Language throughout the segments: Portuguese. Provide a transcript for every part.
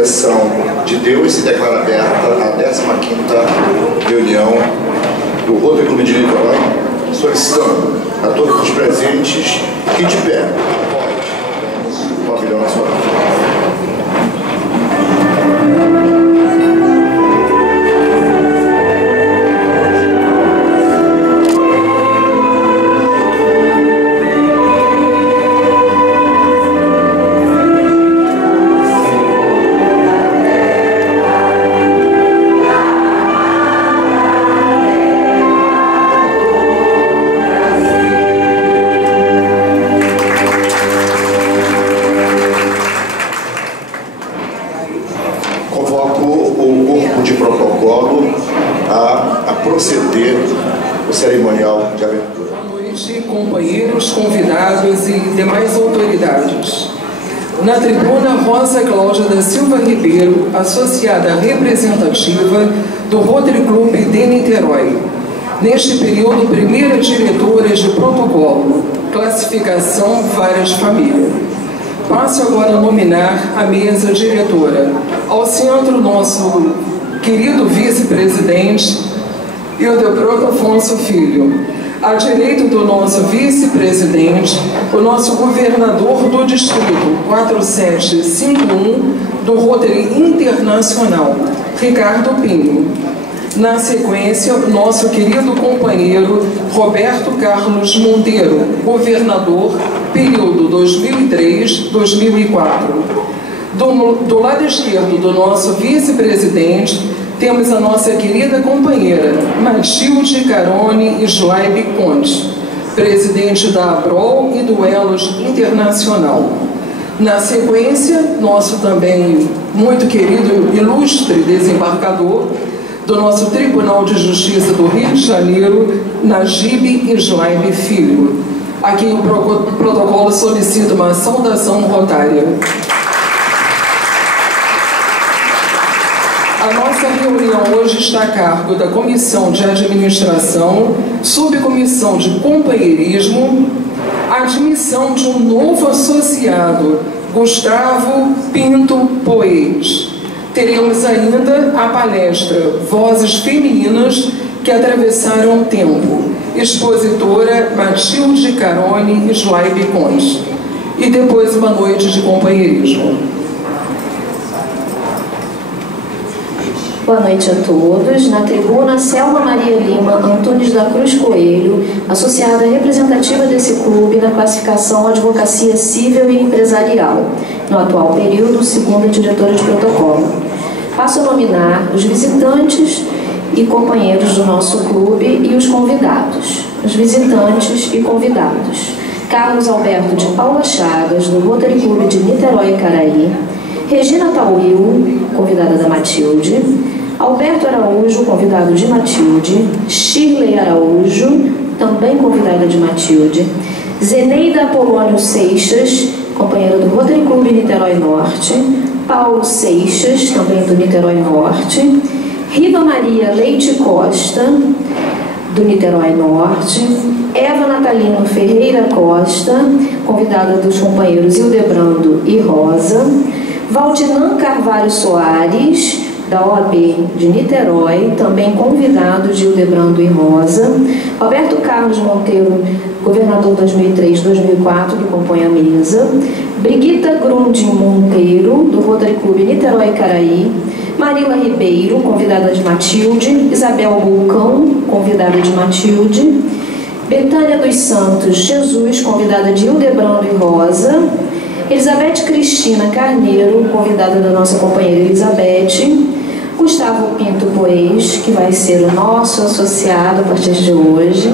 direção de Deus, se declara aberta a 15ª reunião do Rotary Clube de Niterói, solicitando a todos os presentes que de pé após o pavilhão nacional. Proceder o cerimonial de abertura. Boa noite, companheiros, convidados e demais autoridades. Na tribuna, Rosa Cláudia da Silva Ribeiro, associada representativa do Rotary Clube de Niterói. Neste período, primeira diretora de protocolo, classificação várias famílias. Passo agora a nominar a mesa diretora. Ao centro, nosso querido vice-presidente, Ildebrando Afonso Filho. À direita do nosso vice-presidente, o nosso governador do distrito 4751 do Rotary Internacional, Ricardo Pinho. Na sequência, nosso querido companheiro Roberto Carlos Monteiro, governador, período 2003-2004. Do lado esquerdo do nosso vice-presidente, temos a nossa querida companheira Matilde Carone Slaib Conte, presidente da ABROL e do Elos Internacional. Na sequência, nosso também muito querido ilustre desembargador do nosso Tribunal de Justiça do Rio de Janeiro, Najib Slaib Filho, a quem o protocolo solicita uma saudação rotária. A nossa reunião hoje está a cargo da Comissão de Administração, Subcomissão de Companheirismo, admissão de um novo associado, Gustavo Pinto Poes. Teremos ainda a palestra Vozes Femininas que Atravessaram o Tempo, expositora Matilde Carone Slaib Conte. E depois uma noite de companheirismo. Boa noite a todos. Na tribuna, Selma Maria Lima Antunes da Cruz Coelho, associada representativa desse clube na classificação Advocacia Civil e Empresarial, no atual período, segunda diretora de protocolo. Passo a nominar os visitantes e companheiros do nosso clube e os convidados. Os visitantes e convidados: Carlos Alberto de Paula Chagas, do Rotary Clube de Niterói e Caraí; Regina Tauil, convidada da Matilde; Alberto Araújo, convidado de Matilde; Shirley Araújo, também convidada de Matilde; Zeneida Apolônio Seixas, companheira do Rotary Clube Niterói Norte; Paulo Seixas, também do Niterói Norte; Riva Maria Leite Costa, do Niterói Norte; Eva Natalino Ferreira Costa, convidada dos companheiros Ildebrando e Rosa; Valdinan Carvalho Soares, da OAB de Niterói, também convidado de Ildebrando e Rosa; Roberto Carlos Monteiro, governador 2003-2004, que compõe a mesa; Brigitta Grundin Monteiro, do Rotary Clube Niterói e Caraí; Marila Ribeiro, convidada de Matilde; Isabel Bulcão, convidada de Matilde; Betânia dos Santos Jesus, convidada de Ildebrando e Rosa; Elizabeth Cristina Carneiro, convidada da nossa companheira Elizabeth; Gustavo Pinto Poes, que vai ser o nosso associado a partir de hoje;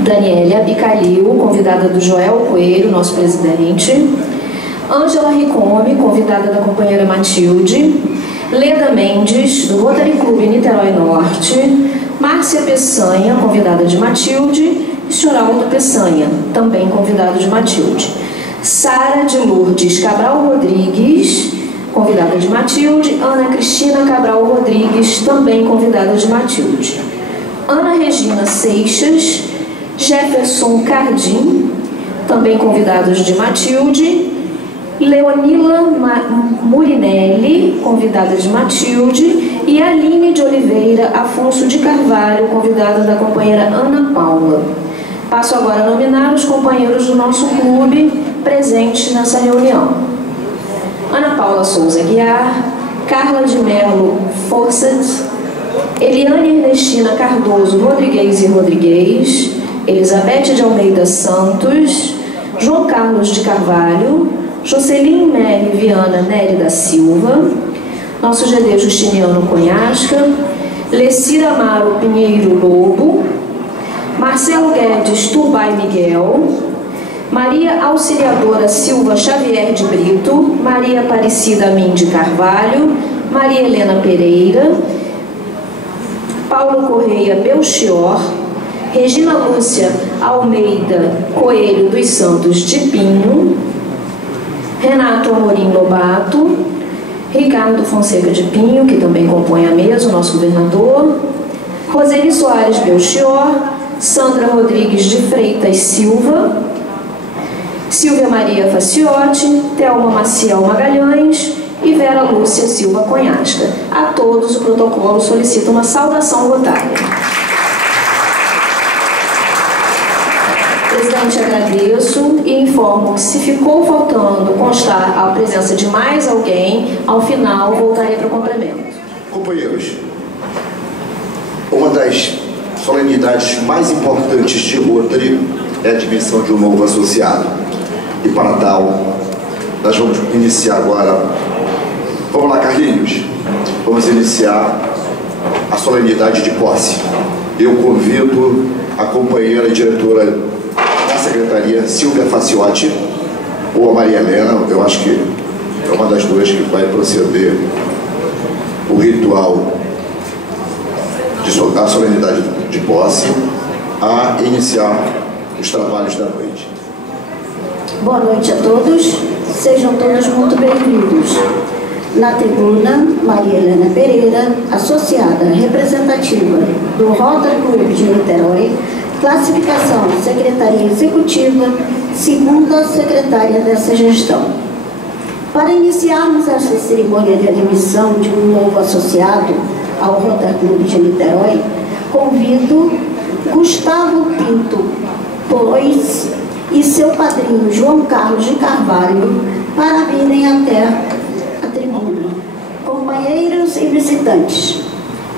Daniela Bicalil, convidada do Joel Coelho, nosso presidente; Ângela Ricome, convidada da companheira Matilde; Leda Mendes, do Rotary Clube Niterói Norte; Márcia Peçanha, convidada de Matilde; e Choraldo Peçanha, também convidado de Matilde; Sara de Lourdes Cabral Rodrigues, convidada de Matilde; Ana Cristina Cabral Rodrigues, também convidada de Matilde; Ana Regina Seixas, Jefferson Cardim, também convidados de Matilde; Leonila Murinelli, convidada de Matilde, e Aline de Oliveira Afonso de Carvalho, convidada da companheira Ana Paula. Passo agora a nominar os companheiros do nosso clube presentes nessa reunião. Ana Paula Souza Guiar, Carla de Mello Forçat, Eliane Ernestina Cardoso Rodrigues e Rodrigues, Elizabeth de Almeida Santos, João Carlos de Carvalho, Jocelyn Mary Viana Nery da Silva, nosso GD Justiniano Conhasca, Lecira Amaro Pinheiro Lobo, Marcelo Guedes Turbay Miguel, Maria Auxiliadora Silva Xavier de Brito, Maria Aparecida Amin de Carvalho, Maria Helena Pereira, Paulo Correia Belchior, Regina Lúcia Almeida Coelho dos Santos de Pinho, Renato Amorim Lobato, Ricardo Fonseca de Pinho, que também compõe a mesa, o nosso governador, Roseli Soares Belchior, Sandra Rodrigues de Freitas Silva, Silvia Maria Faciotti, Thelma Maciel Magalhães e Vera Lúcia Silva Conhasca. A todos o protocolo solicita uma saudação votária. Presidente, agradeço e informo que, se ficou faltando constar a presença de mais alguém, ao final voltarei para o complemento. Companheiros, uma das solenidades mais importantes de Rotary é a admissão de um novo associado. E para tal, nós vamos iniciar agora. Vamos lá, Carlinhos. Vamos iniciar a solenidade de posse. Eu convido a companheira e diretora da Secretaria, Silvia Faciotti, ou a Maria Helena, eu acho que é uma das duas que vai proceder o ritual da solenidade de posse, a iniciar os trabalhos da noite. Boa noite a todos, sejam todos muito bem-vindos. Na tribuna, Maria Helena Pereira, associada representativa do Rotary Clube de Niterói, classificação Secretaria Executiva, segunda secretária dessa gestão. Para iniciarmos esta cerimônia de admissão de um novo associado ao Rotary Clube de Niterói, convido Gustavo Pinto Pois e seu padrinho João Carlos de Carvalho para virem até a tribuna. Companheiros e visitantes,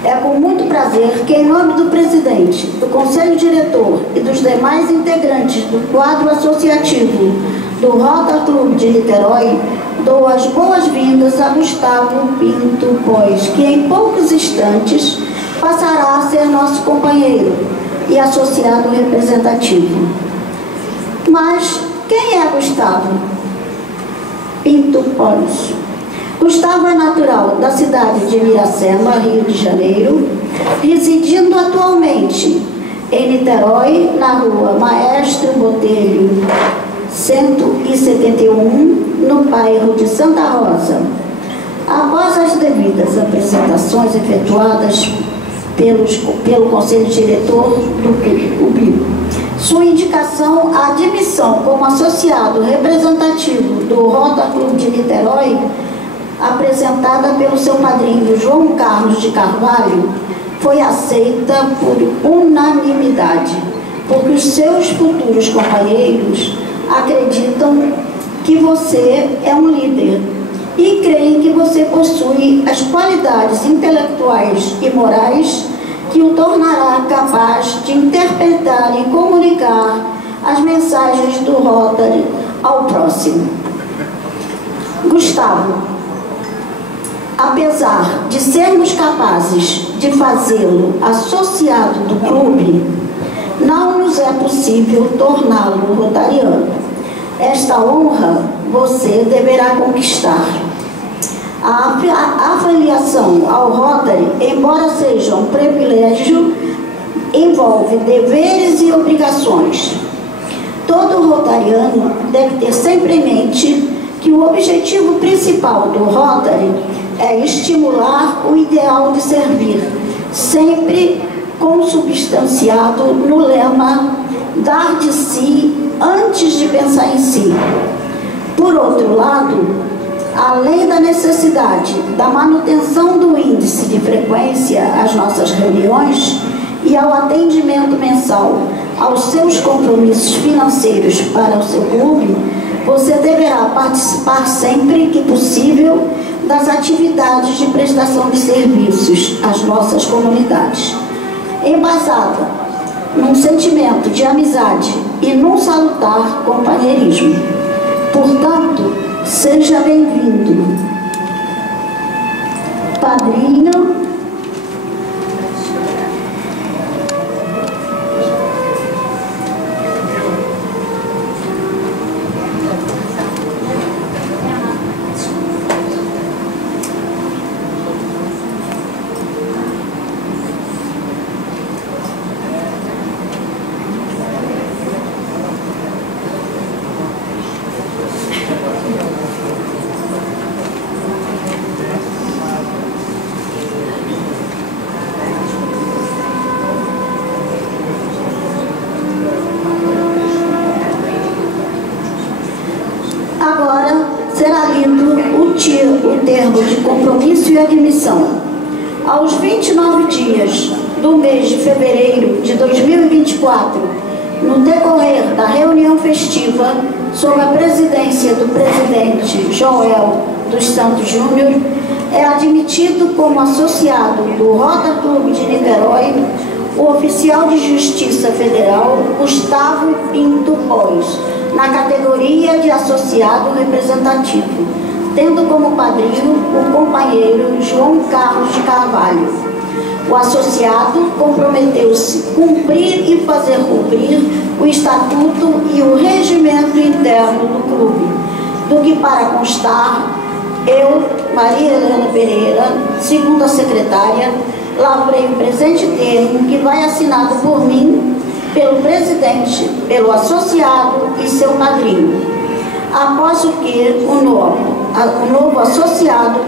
é com muito prazer que, em nome do presidente, do Conselho Diretor e dos demais integrantes do quadro associativo do Rotary Clube de Niterói, dou as boas-vindas a Gustavo Pinto Pois, que em poucos instantes passará a ser nosso companheiro e associado representativo. Mas quem é Gustavo Pinto Pois? Gustavo é natural da cidade de Miracema, Rio de Janeiro, residindo atualmente em Niterói, na rua Maestro Botelho 171, no bairro de Santa Rosa. Após as devidas apresentações efetuadas pelo Conselho Diretor do CUB, sua indicação à admissão como associado representativo do Rotary Clube de Niterói, apresentada pelo seu padrinho João Carlos de Carvalho, foi aceita por unanimidade, porque os seus futuros companheiros acreditam que você é um líder e creem que você possui as qualidades intelectuais e morais que o tornará capaz de interpretar e comunicar as mensagens do Rotary ao próximo. Gustavo, apesar de sermos capazes de fazê-lo associado do clube, não nos é possível torná-lo rotariano. Esta honra você deverá conquistar. A afiliação ao Rotary, embora seja um privilégio, envolve deveres e obrigações. Todo rotariano deve ter sempre em mente que o objetivo principal do Rotary é estimular o ideal de servir, sempre consubstanciado no lema dar de si antes de pensar em si. Por outro lado, além da necessidade da manutenção do índice de frequência às nossas reuniões e ao atendimento mensal aos seus compromissos financeiros para o seu clube, você deverá participar sempre que possível das atividades de prestação de serviços às nossas comunidades, embasada num sentimento de amizade e num salutar companheirismo. Portanto, seja bem-vindo, padrinho, o termo de compromisso e admissão. Aos 29 dias do mês de fevereiro de 2024, no decorrer da reunião festiva, sob a presidência do presidente Joel dos Santos Júnior, é admitido como associado do Rotary Clube de Niterói o oficial de Justiça Federal Gustavo Pinto Bois, na categoria de associado representativo, tendo como padrinho o companheiro João Carlos de Carvalho. O associado comprometeu-se cumprir e fazer cumprir o estatuto e o regimento interno do clube, do que para constar, eu, Maria Helena Pereira, segunda secretária, lavrei o presente termo que vai assinado por mim, pelo presidente, pelo associado e seu padrinho. Após o que o novo associado,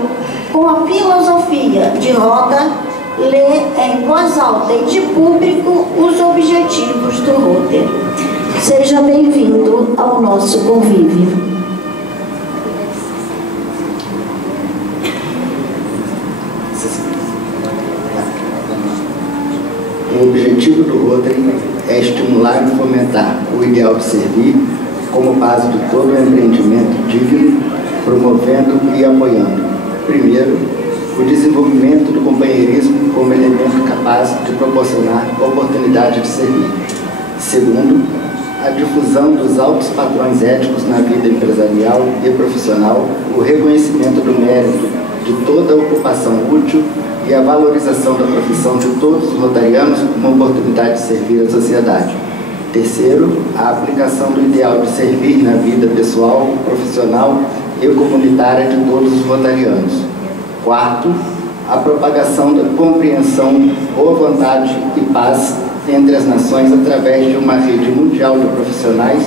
com a filosofia de roda, lê em voz alta e de público os objetivos do Rotary. Seja bem-vindo ao nosso convívio. O objetivo do Rotary é estimular e fomentar o ideal de servir como base de todo o empreendimento digno, promovendo e apoiando, primeiro, o desenvolvimento do companheirismo como elemento capaz de proporcionar oportunidade de servir. Segundo, a difusão dos altos padrões éticos na vida empresarial e profissional, o reconhecimento do mérito de toda a ocupação útil e a valorização da profissão de todos os rotarianos como oportunidade de servir à sociedade. Terceiro, a aplicação do ideal de servir na vida pessoal, profissional e comunitária de todos os rotarianos. Quarto, a propagação da compreensão, boa vontade e paz entre as nações através de uma rede mundial de profissionais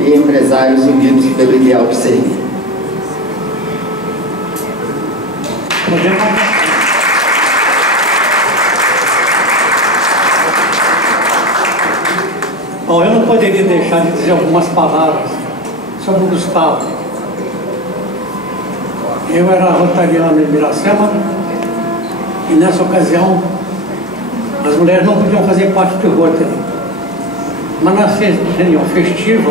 e empresários unidos pelo ideal de servir. Bom, eu não poderia deixar de dizer algumas palavras sobre o Gustavo. Eu era rotariano em Miracema e nessa ocasião as mulheres não podiam fazer parte do Rotary. Mas na reunião festiva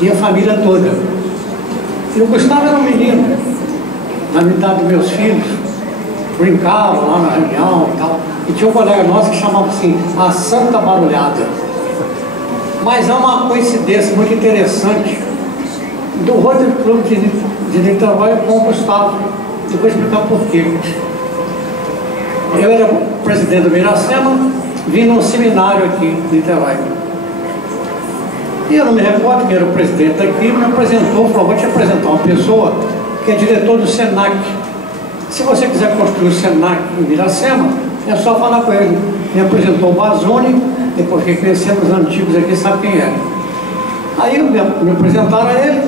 ia a família toda. E o Gustavo era um menino, na idade dos meus filhos, brincavam lá na reunião e tal. E tinha um colega nosso que chamava assim, a Santa Barulhada. Mas há uma coincidência muito interessante do Rotary Clube de Niterói com o Gustavo. Eu vou explicar por quê. Eu era presidente do Miracema, vim num seminário aqui em Niterói. E eu não me recordo quem era o presidente aqui, me apresentou, falou, vou te apresentar uma pessoa que é diretor do SENAC. Se você quiser construir o SENAC em Miracema, é só falar com ele. Me apresentou o Bazoni, depois que conhecemos os antigos aqui, sabe quem é. Aí me apresentaram a ele,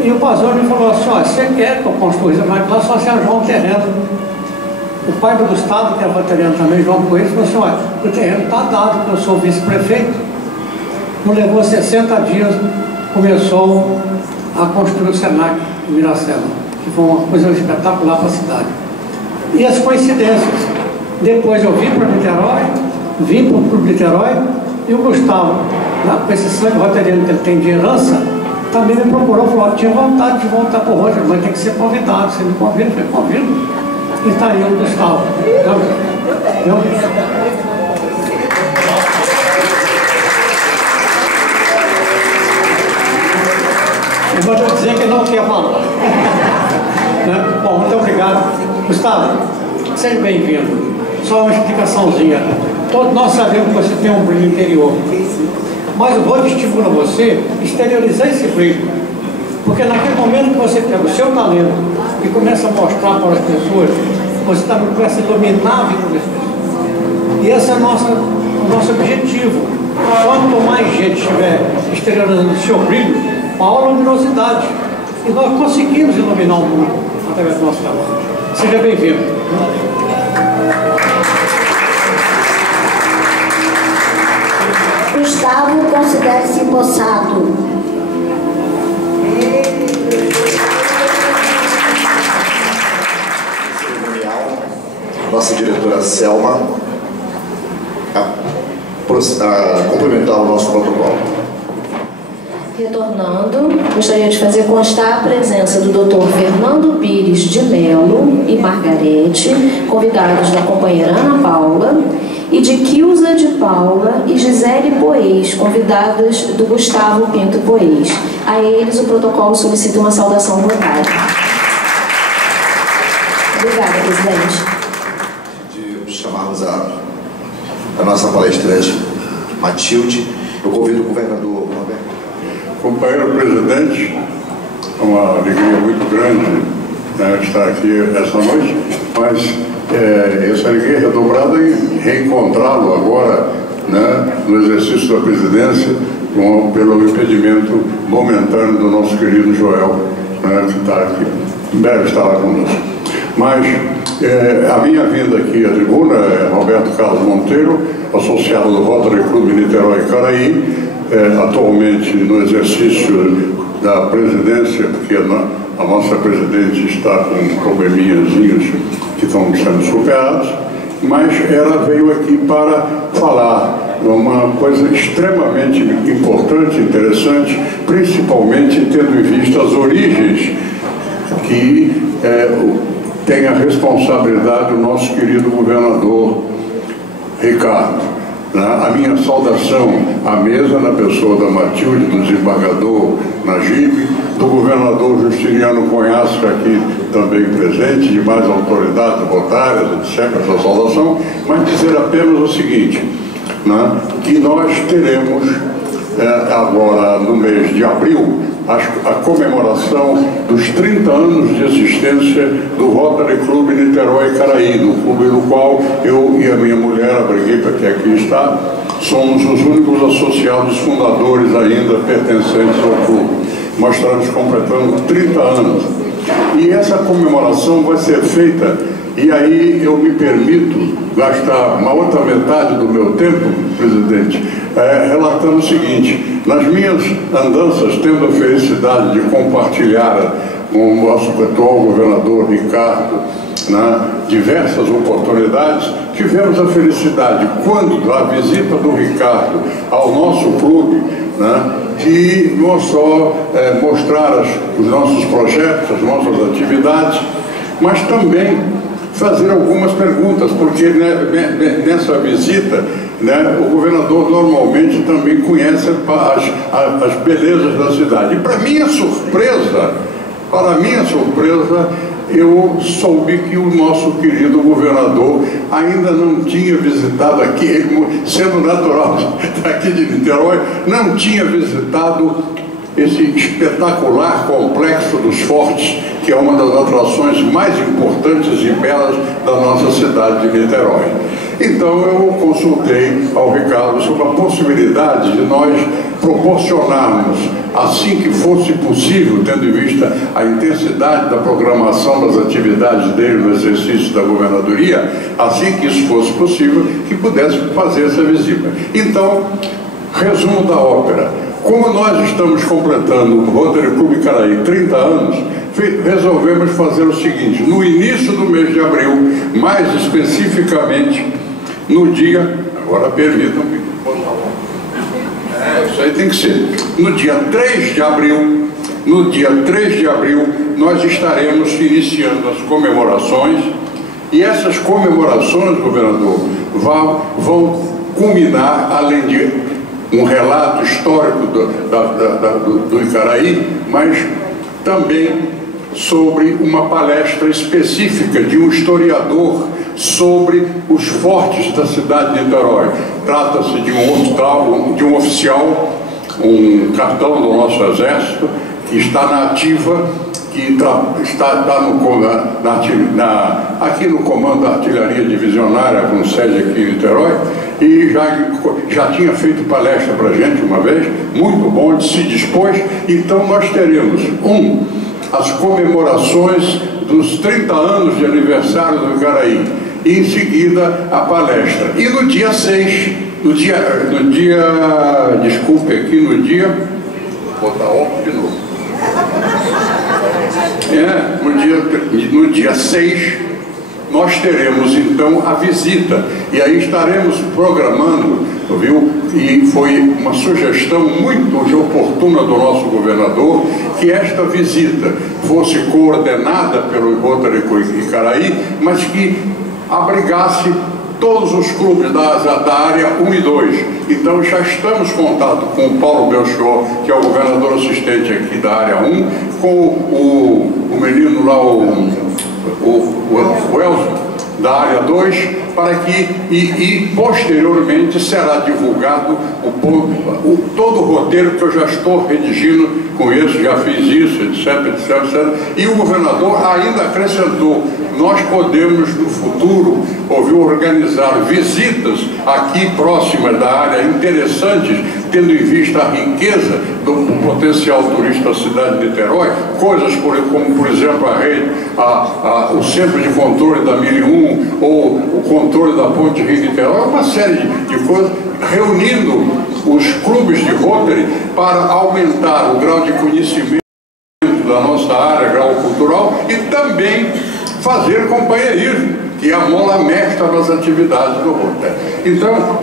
e o Bazoni falou assim, ó, você quer que eu construa isso? Mas lá só se arranjar um terreno. O pai do Gustavo, que é rotariano também, João Coelho, falou assim, olha, o terreno está dado, eu sou vice-prefeito. Não levou 60 dias, começou a construir o Senac em Miracema, que foi uma coisa espetacular para a cidade. E as coincidências. Depois eu vim para Niterói, vim para o Clube Niterói, e o Gustavo, com esse sangue roteiriano que ele tem de herança, também me procurou, falou, tinha vontade de voltar para o Rotary, mas tem que ser convidado. Você me convida? Eu falei, convido. E está aí o Gustavo. Eu vou dizer que não quer falar. Né? Bom, muito obrigado. Gustavo, seja bem-vindo. Só uma explicaçãozinha. Todos nós sabemos que você tem um brilho interior. Mas eu vou estimular você a exteriorizar esse brilho. Porque naquele momento que você pega o seu talento e começa a mostrar para as pessoas, você também começa a iluminar a vida das pessoas. E esse é o nosso objetivo. Quanto mais gente estiver exteriorizando o seu brilho, maior luminosidade. E nós conseguimos iluminar o mundo através do nosso trabalho. Seja bem-vindo. Gustavo, considere-se empossado. Cerimonial, nossa diretora Selma, a complementar o nosso protocolo. Retornando, gostaria de fazer constar a presença do Dr. Fernando Pires de Melo e Margarete, convidados da companheira Ana Paula, e de Kilza de Paula e Gisele Poês, convidadas do Gustavo Pinto Poês. A eles, o protocolo solicita uma saudação rotária. Obrigada, presidente. De chamarmos a nossa palestrante, Matilde, eu convido o governador Roberto. Companheiro presidente, é uma alegria muito grande, né, estar aqui essa noite, mas essa alegria é redobrada em reencontrá-lo agora, né, no exercício da presidência, pelo impedimento momentâneo do nosso querido Joel, né, que está aqui, deve estar lá conosco. Mas a minha vinda aqui à tribuna é Roberto Carlos Monteiro, associado do Rotary Clube Niterói e Caraí, atualmente no exercício da presidência, porque a nossa presidente está com probleminhazinhos que estão sendo superados, mas ela veio aqui para falar uma coisa extremamente importante, interessante, principalmente tendo em vista as origens que tem a responsabilidade do nosso querido governador Ricardo. A minha saudação à mesa, na pessoa da Matilde, do desembargador Najib, do governador Justiniano Conhasca, aqui também presente, de mais autoridades votárias, etc., essa saudação, mas dizer apenas o seguinte, né, que nós teremos agora, no mês de abril, a comemoração dos 30 anos de existência do Rotary Clube Niterói e Caraí, do clube no qual eu e a minha mulher, a Brigitte, que aqui está, somos os únicos associados fundadores ainda pertencentes ao clube. Nós estamos completando 30 anos. E essa comemoração vai ser feita, e aí eu me permito gastar uma outra metade do meu tempo, presidente, relatando o seguinte: nas minhas andanças, tendo a felicidade de compartilhar com o nosso atual governador Ricardo, né, diversas oportunidades, tivemos a felicidade, quando a visita do Ricardo ao nosso clube, né, de não só mostrar os nossos projetos, as nossas atividades, mas também fazer algumas perguntas, porque nessa visita, né, o governador normalmente também conhece as belezas da cidade. E para minha surpresa, eu soube que o nosso querido governador ainda não tinha visitado aqui, ele, sendo natural daqui de Niterói, não tinha visitado esse espetacular complexo dos Fortes, que é uma das atrações mais importantes e belas da nossa cidade de Niterói. Então eu consultei ao Ricardo sobre a possibilidade de nós proporcionarmos, assim que fosse possível, tendo em vista a intensidade da programação das atividades dele no exercício da governadoria, assim que isso fosse possível, que pudesse fazer essa visita. Então, resumo da ópera. Como nós estamos completando o Rotary Clube Icaraí 30 anos, resolvemos fazer o seguinte: no início do mês de abril, mais especificamente no dia, agora permitam-me, isso aí tem que ser, no dia 3 de abril, nós estaremos iniciando as comemorações, e essas comemorações, governador, vão culminar, além de um relato histórico do Icaraí, mas também sobre uma palestra específica de um historiador sobre os fortes da cidade de Niterói. Trata-se de um oficial, um capitão do nosso exército, que está na ativa, que está aqui no comando da artilharia divisionária, com sede aqui em Niterói, e já tinha feito palestra para a gente uma vez, muito bom, se dispôs. Então nós teremos as comemorações dos 30 anos de aniversário do Icaraí, e em seguida a palestra. E no dia 6, no dia 6, nós teremos então a visita, e aí estaremos programando, viu? E foi uma sugestão muito oportuna do nosso governador que esta visita fosse coordenada pelo Rotary Icaraí, mas que abrigasse todos os clubes da área 1 e 2. Então já estamos em contato com o Paulo Belchior, que é o governador assistente aqui da área 1, com o menino lá, o Elson, da área 2, para que, posteriormente, será divulgado todo o roteiro que eu já estou redigindo com isso, já fiz isso, etc. E o governador ainda acrescentou: nós podemos, no futuro, organizar visitas aqui próximas da área, interessantes, tendo em vista a riqueza do potencial turista da cidade de Niterói, coisas como, por exemplo, o centro de controle da 1001, ou o controle da ponte Rio-Niterói, uma série de coisas, reunindo os clubes de Rotary para aumentar o grau de conhecimento da nossa área, grau cultural, e também fazer companheirismo, que é a mola mestra das atividades do Rotary. Então,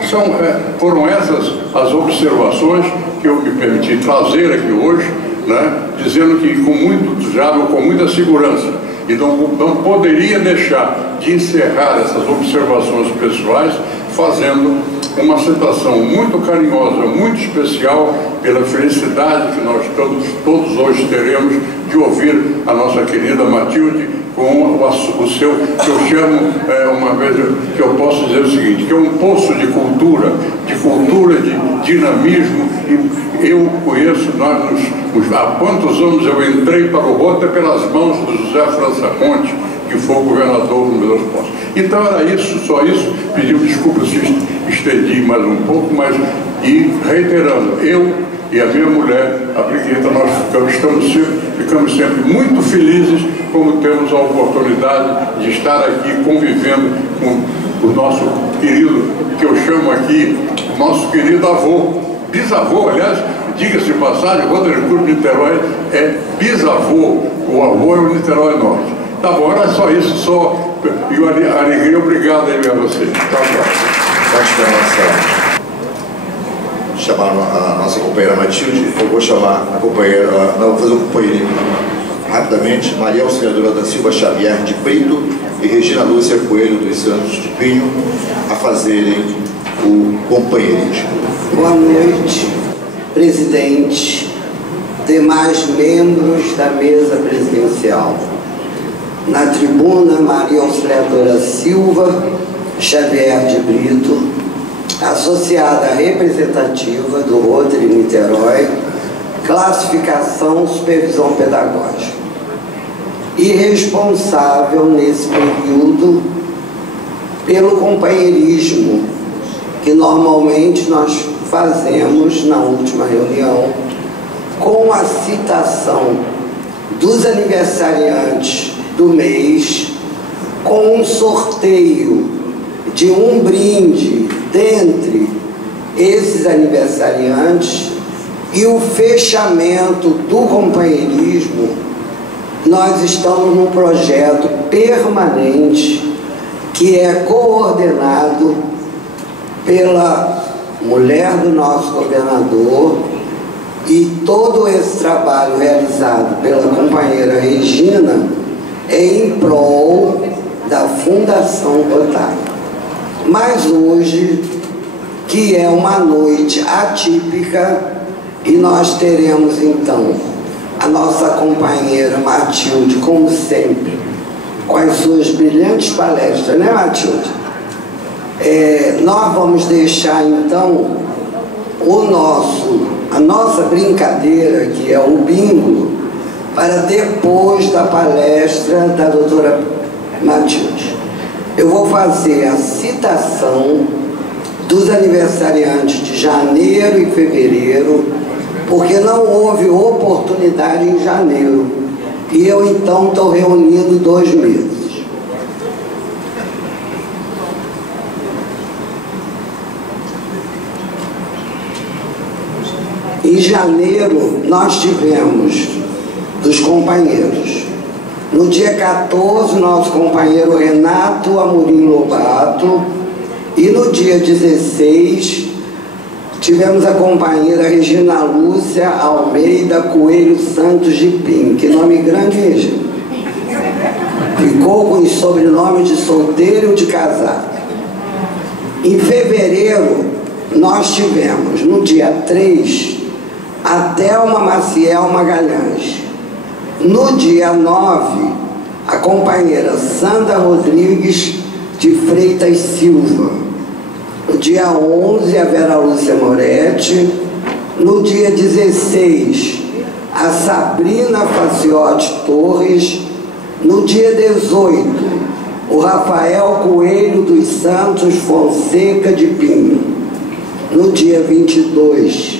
foram essas as observações que eu me permiti trazer aqui hoje, né, dizendo que com muito entusiasmo, com muita segurança, e não poderia deixar de encerrar essas observações pessoais fazendo uma citação muito carinhosa, muito especial, pela felicidade que nós todos hoje teremos de ouvir a nossa querida Matilde com o seu, que eu chamo, uma vez que eu posso dizer o seguinte, que é um poço de cultura, de dinamismo. E eu conheço, há quantos anos eu entrei para o Rotary pelas mãos do José França Conte, que foi o governador do Rio Grande do Sul. Então era isso, só isso. Pediu desculpa se estendi mais um pouco, mas, e reiterando, eu e a minha mulher, a Brigitta, nós ficamos sempre muito felizes como temos a oportunidade de estar aqui convivendo com o nosso querido, que eu chamo aqui, nosso querido avô, bisavô, aliás, diga-se de passagem, o Rotary Clube de Niterói é bisavô, o avô é o Niterói Norte. Tá bom, era só isso, e a alegria, obrigado aí a você. Tá bom. Antes da chamar a nossa companheira Matilde, eu vou chamar a companheira, vou fazer um companheirinho rapidamente, Maria Auxiliadora da Silva Xavier de Brito e Regina Lúcia Coelho dos Santos de Pinho a fazerem o companheirismo. Boa noite, presidente, demais membros da mesa presidencial. Na tribuna, Maria Auxiliadora Silva Xavier de Brito, associada representativa do Rotary Niterói, classificação supervisão pedagógica, e responsável nesse período pelo companheirismo que normalmente nós fazemos na última reunião, com a citação dos aniversariantes do mês, com um sorteio de um brinde dentre esses aniversariantes e o fechamento do companheirismo, nós estamos num projeto permanente que é coordenado pela mulher do nosso governador, e todo esse trabalho realizado pela companheira Regina é em prol da Fundação Otávio. Mas hoje, que é uma noite atípica, e nós teremos então a nossa companheira Matilde, como sempre, com as suas brilhantes palestras, né, Matilde? Nós vamos deixar então a nossa brincadeira, que é o bingo, para depois da palestra da doutora Matilde. Eu vou fazer a citação dos aniversariantes de janeiro e fevereiro, porque não houve oportunidade em janeiro, e eu então estou reunindo 2 meses. Em janeiro, nós tivemos dos companheiros. No dia 14, nosso companheiro Renato Amorim Lobato. E no dia 16, tivemos a companheira Regina Lúcia Almeida Coelho Santos de Pinho. Que nome grande, Regina? Ficou com os sobrenomes de solteiro e de casado. Em fevereiro, nós tivemos, no dia 3, a Thelma Maciel Magalhães. No dia 9, a companheira Sandra Rodrigues de Freitas Silva. No dia 11, a Vera Lúcia Moretti. No dia 16, a Sabrina Faciotti Torres. No dia 18, o Rafael Coelho dos Santos Fonseca de Pinho. No dia 22,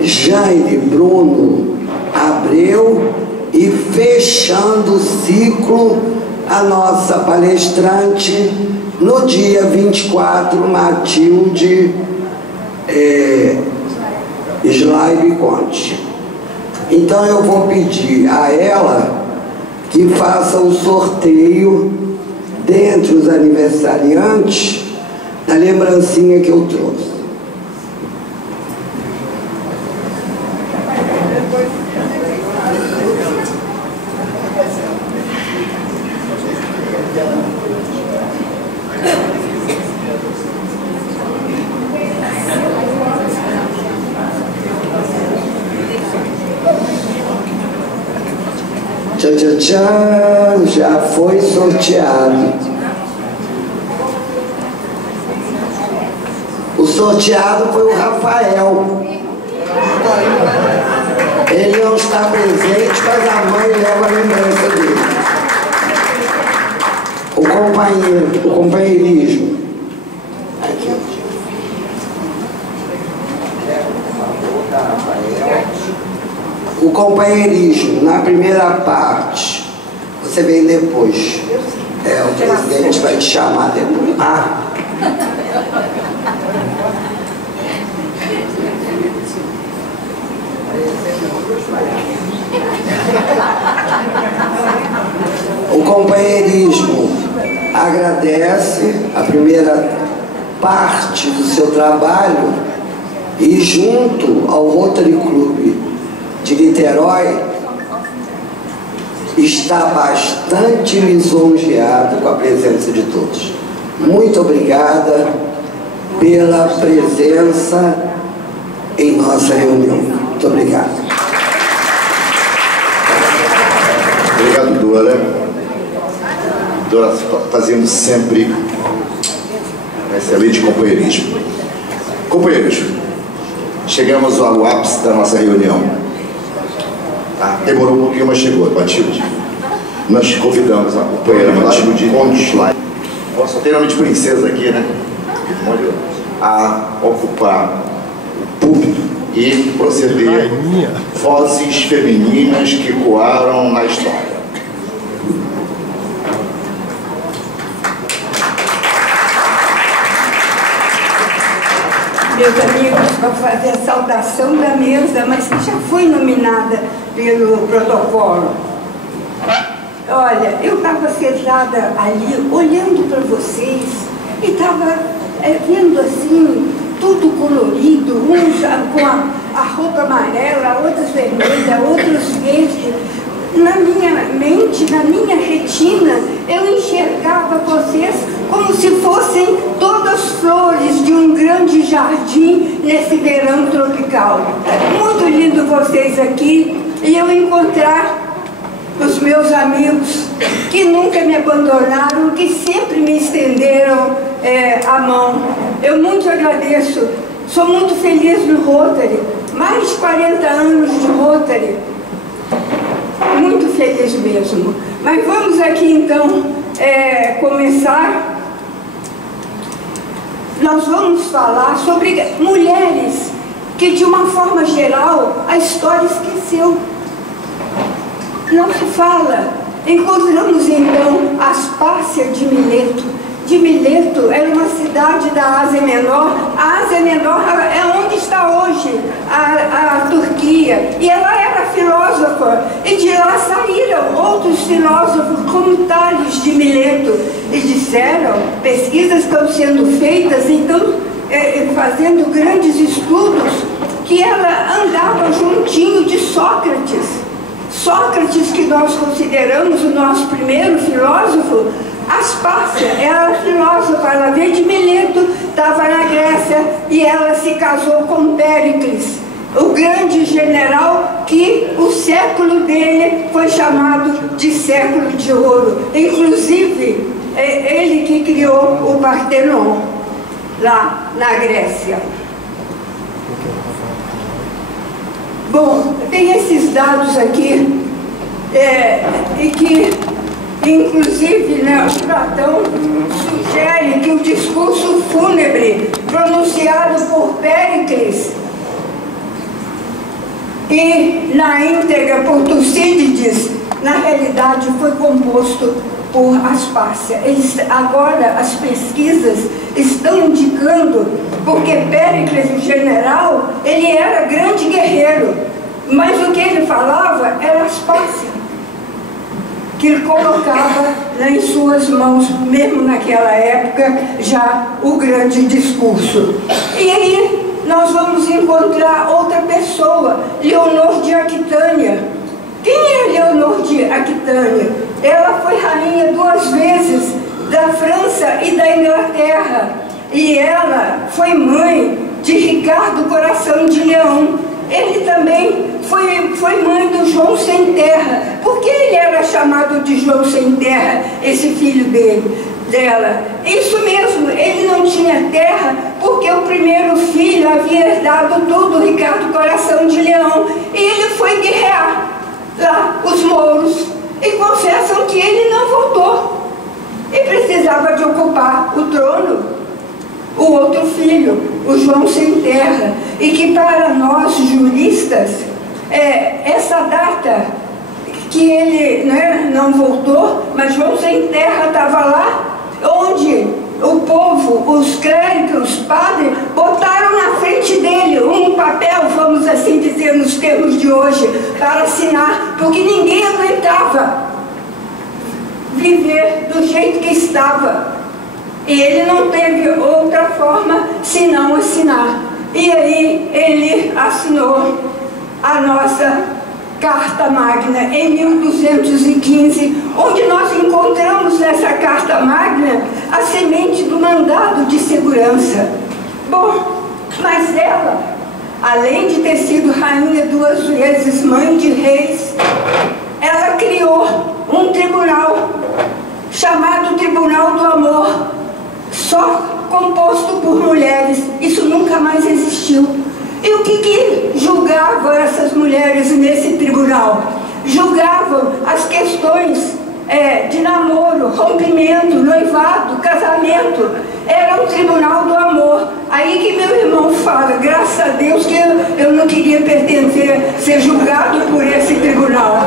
Jaime Bruno Abreu. E fechando o ciclo, a nossa palestrante, no dia 24, Matilde Slaibe Conte. Então eu vou pedir a ela que faça o sorteio dentre os aniversariantes da lembrancinha que eu trouxe. Tchan, já foi sorteado. O sorteado foi o Rafael. Ele não está presente, mas a mãe leva a lembrança dele. O companheirismo. Aqui. O companheirismo, na primeira parte, você vem depois. O presidente vai te chamar depois. O companheirismo agradece a primeira parte do seu trabalho e, junto ao Rotary Club de Niterói, está bastante lisonjeado com a presença de todos. Muito obrigada pela presença em nossa reunião. Muito obrigado. Obrigado, Dora. Dora fazendo sempre um excelente companheirismo. Companheiros, chegamos ao ápice da nossa reunião. Demorou um pouquinho, mas chegou, Matilde. Nós convidamos a companheira Matilde só tem nome de princesa aqui, né? A ocupar o púlpito e proceder vozes femininas que coaram na história. meus amigos, para fazer a saudação da mesa, mas que já foi nominada pelo protocolo. Olha, eu estava sentada ali, olhando para vocês, e estava vendo assim, tudo colorido, uns com a roupa amarela, outros vermelha, outros verdes. Na minha mente, na minha retina, eu enxergava vocês como se fossem todas flores de um grande jardim nesse verão tropical. Muito lindo vocês aqui, e eu encontrar os meus amigos que nunca me abandonaram, que sempre me estenderam a mão. Eu muito agradeço, sou muito feliz no Rotary, mais de 40 anos de Rotary, muito feliz mesmo. Mas vamos aqui então começar. Nós vamos falar sobre mulheres que, de uma forma geral, a história esqueceu. Não se fala. Encontramos então Aspásia de Mileto. De Mileto era uma cidade da Ásia Menor. A Ásia Menor é onde está hoje a Turquia. E ela era filósofa. E de lá saíram outros filósofos, como Tales de Mileto. E disseram, pesquisas estão sendo feitas, então, fazendo grandes estudos, que ela andava juntinho de Sócrates. Sócrates, que nós consideramos o nosso primeiro filósofo, Aspásia era filósofa, ela veio de Mileto, estava na Grécia, e ela se casou com Péricles, o grande general que o século dele foi chamado de século de ouro. Inclusive, é ele que criou o Partenon, lá na Grécia. Bom, tem esses dados aqui, e que, inclusive, né, o Platão sugere que o discurso fúnebre pronunciado por Péricles e na íntegra por Tucídides, na realidade foi composto por Aspásia. Agora as pesquisas estão indicando, porque Péricles, o general, ele era grande guerreiro, mas o que ele falava era Aspásia, que ele colocava em suas mãos, mesmo naquela época, já o grande discurso. E aí nós vamos encontrar outra pessoa, Leonor de Aquitânia. Quem é Leonor de Aquitânia? Ela foi rainha 2 vezes da França e da Inglaterra. E ela foi mãe de Ricardo Coração de Leão. Ele também foi mãe do João Sem Terra. Por que ele era chamado de João Sem Terra, esse filho dela? Isso mesmo, ele não tinha terra porque o primeiro filho havia herdado tudo, Ricardo Coração de Leão. E ele foi guerrear lá, os mouros, e confessam que ele não voltou. E precisava de ocupar o trono o outro filho, o João Sem Terra. E que para nós juristas, essa data que ele não voltou, mas João Sem Terra estava lá, onde o povo, os clérigos, os padres, botaram na frente dele um papel, vamos assim dizer nos termos de hoje, para assinar, porque ninguém aguentava viver do jeito que estava. E ele não teve outra forma senão assinar. E aí ele assinou a nossa Carta Magna em 1215, onde nós encontramos nessa Carta Magna a semente do mandado de segurança. Bom, mas ela, além de ter sido rainha 2 vezes, mãe de reis, ela criou um tribunal chamado Tribunal do Amor, só composto por mulheres. Isso nunca mais existiu. E o que julgavam essas mulheres nesse tribunal? Julgavam as questões de namoro, rompimento, noivado, casamento. Era um tribunal do amor. Aí que meu irmão fala, graças a Deus que eu não queria pertencer, ser julgado por esse tribunal.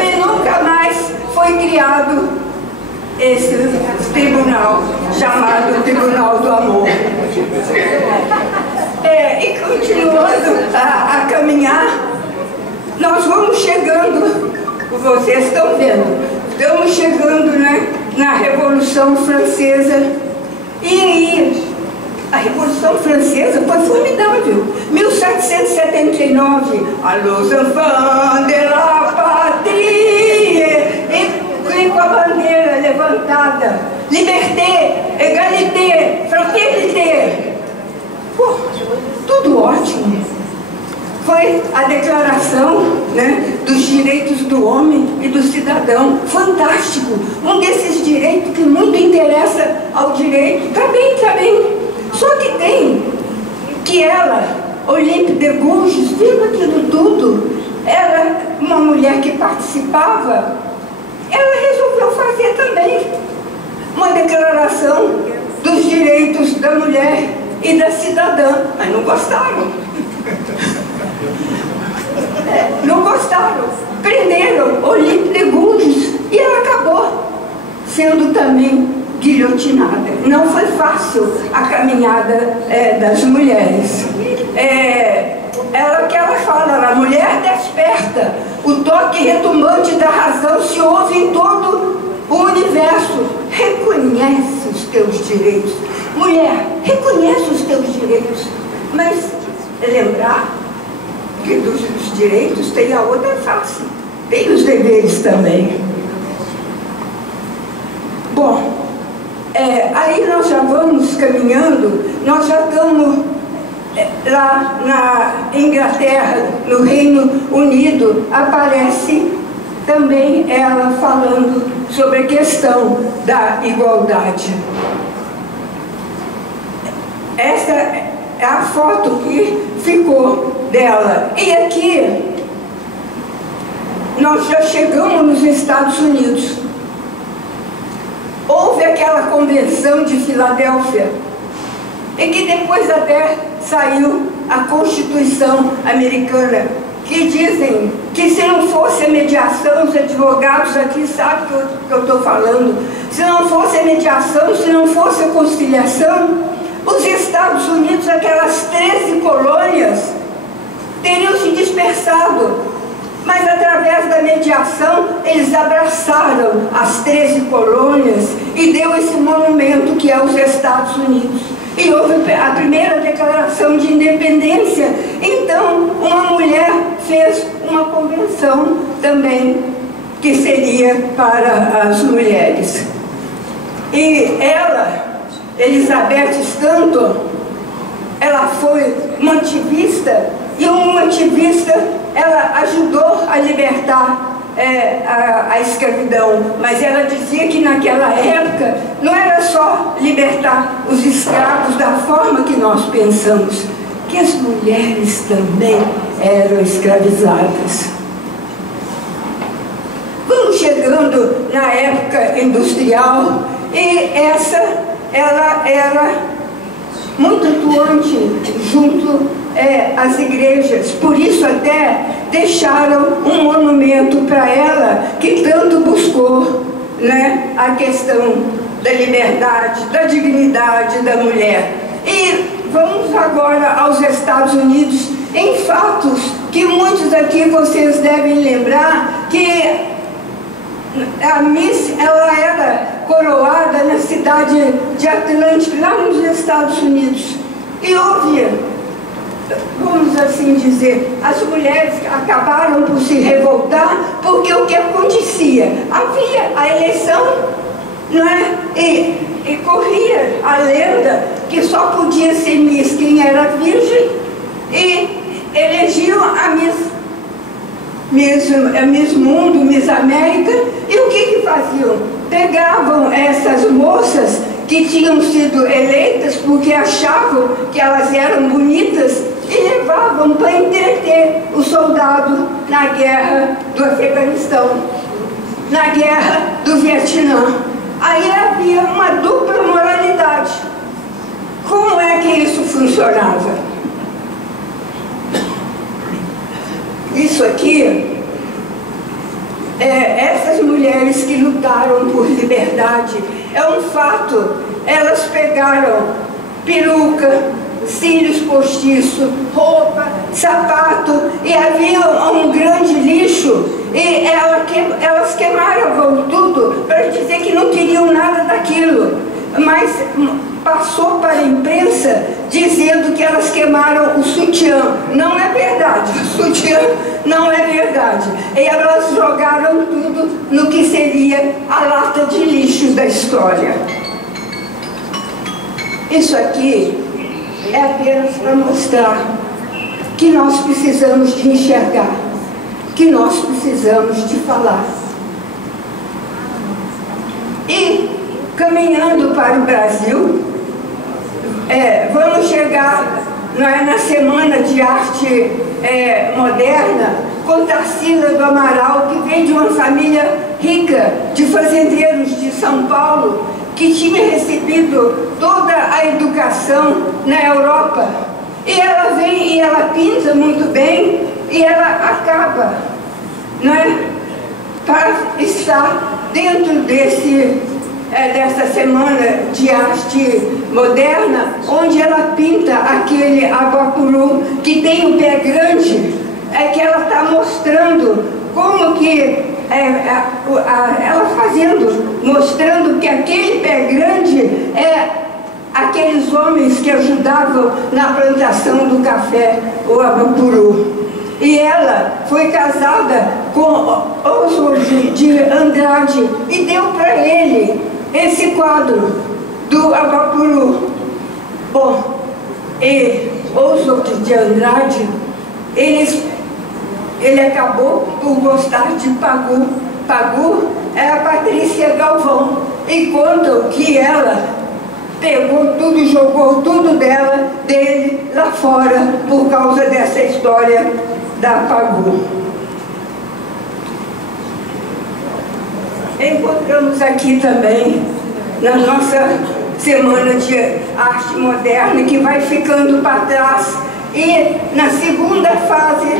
E nunca mais foi criado esse tribunal. chamado Tribunal do Amor. E continuando a caminhar, nós vamos chegando, vocês estão vendo, estamos chegando, né, na Revolução Francesa. E aí, a Revolução Francesa foi formidável. 1779, Allons enfants de la patrie, e com a bandeira levantada, liberté, égalité, fraternité. Pô, tudo ótimo. Foi a declaração, né, dos direitos do homem e do cidadão. Fantástico. Um desses direitos que muito interessa ao direito. Tá bem. Só que tem que ela, Olympe de Gouges, vindo aquilo tudo, era uma mulher que participava, ela resolveu fazer também uma declaração dos direitos da mulher e da cidadã, mas não gostaram. Não gostaram, prenderam Olympe de Gouges e ela acabou sendo também guilhotinada. Não foi fácil a caminhada das mulheres. Ela fala, a mulher desperta, o toque retumbante da razão se ouve em todo o universo. Reconhece os teus direitos. Mulher, reconhece os teus direitos, mas lembrar que dos direitos tem a outra face, tem os deveres também. Bom, aí nós já vamos caminhando, nós já estamos lá na Inglaterra, no Reino Unido, aparece também ela falando sobre a questão da igualdade. Essa é a foto que ficou dela. E aqui, nós já chegamos nos Estados Unidos. Houve aquela convenção de Filadélfia, e que depois até saiu a Constituição americana, que dizem que se não fosse a mediação, os advogados aqui sabem o que eu estou falando, se não fosse a mediação, se não fosse a conciliação, os Estados Unidos, aquelas 13 colônias, teriam se dispersado. Mas através da mediação, eles abraçaram as 13 colônias e deu esse monumento que é os Estados Unidos. E houve a primeira declaração de independência. Então, uma mulher fez uma convenção também, que seria para as mulheres. E ela, Elizabeth Stanton, ela foi uma ativista, e uma ativista, ela ajudou a libertar a escravidão, mas ela dizia que naquela época não era só libertar os escravos da forma que nós pensamos, que as mulheres também eram escravizadas. Vamos chegando na época industrial, e ela era muito atuante junto às igrejas, por isso até deixaram um monumento para ela, que tanto buscou, né, a questão da liberdade, da dignidade da mulher. E vamos agora aos Estados Unidos, em fatos que muitos aqui vocês devem lembrar, que a Miss, ela era coroada na cidade de Atlanta, lá nos Estados Unidos. E houve, vamos assim dizer, as mulheres acabaram por se revoltar, porque o que acontecia? Havia a eleição, não é? E corria a lenda que só podia ser Miss quem era virgem, e elegiam a Miss Mundo, Miss América. E o que faziam? Pegavam essas moças que tinham sido eleitas porque achavam que elas eram bonitas e levavam para entreter o soldado na guerra do Afeganistão, na guerra do Vietnã. Aí havia uma dupla moralidade. Como é que isso funcionava? Isso aqui, essas mulheres que lutaram por liberdade, é um fato elas pegaram peruca, cílios postiços, roupa, sapato, e havia um grande lixo, e elas queimaram tudo para dizer que não queriam nada daquilo, mas passou para a imprensa dizendo que elas queimaram o sutiã. Não é verdade, o sutiã não é verdade. E elas jogaram tudo no que seria a lata de lixo da história. Isso aqui é apenas para mostrar que nós precisamos de enxergar, que nós precisamos de falar. E, caminhando para o Brasil, vamos chegar na Semana de Arte Moderna com Tarsila do Amaral, que vem de uma família rica de fazendeiros de São Paulo, que tinha recebido toda a educação na Europa. E ela vem e ela pinta muito bem e ela acaba, não é, para estar dentro dessa Semana de Arte Moderna, onde ela pinta aquele abapuru que tem o pé grande, que ela está mostrando como que ela mostrando que aquele pé grande é aqueles homens que ajudavam na plantação do café, o abapuru. E ela foi casada com Oswald de Andrade e deu para ele esse quadro do abapuru. Bom, e Oswald de Andrade, ele acabou por gostar de Pagu. Pagu é a Patrícia Galvão, e contam que ela pegou tudo e jogou tudo dele lá fora por causa dessa história da Pagu. Encontramos aqui também, na nossa Semana de Arte Moderna, que vai ficando para trás, e na segunda fase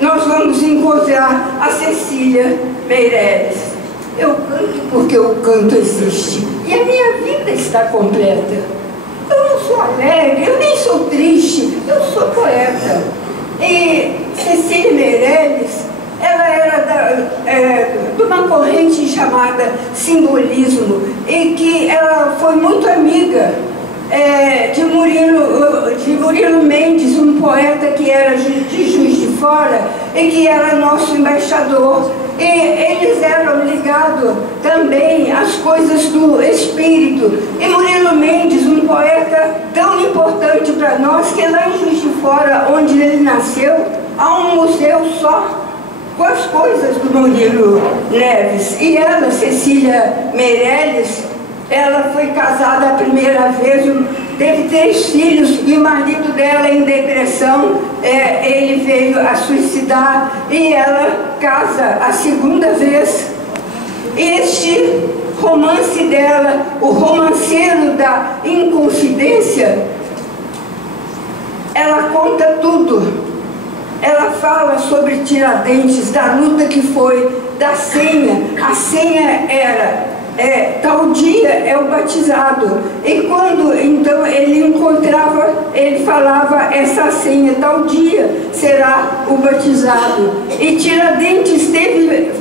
nós vamos encontrar a Cecília Meirelles. Eu canto porque o canto existe, e a minha vida está completa. Eu não sou alegre, eu nem sou triste, eu sou poeta. E Cecília Meirelles, ela era de uma corrente chamada simbolismo, e que ela foi muito amiga de Murilo Mendes, um poeta que era de Juiz de Fora e que era nosso embaixador. E eles eram ligados também às coisas do espírito. E Murilo Mendes, um poeta tão importante para nós, que lá em Juiz de Fora, onde ele nasceu, há um museu só com as coisas do Murilo Neves. E ela, Cecília Meirelles, ela foi casada a primeira vez, teve 3 filhos, e o marido dela, em depressão, ele veio a suicidar, e ela casa a segunda vez. Este romance dela, o romanceiro da Inconfidência, ela conta tudo. Ela fala sobre Tiradentes, da luta que foi, da senha. A senha era tal dia é o batizado, e quando então ele encontrava, ele falava essa senha, tal dia será o batizado. E Tiradentes teve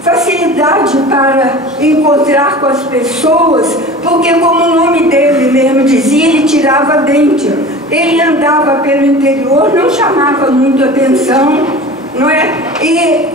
facilidade para encontrar com as pessoas, porque, como o nome dele mesmo dizia, ele tirava dente. Ele andava pelo interior, não chamava muito atenção, não é? E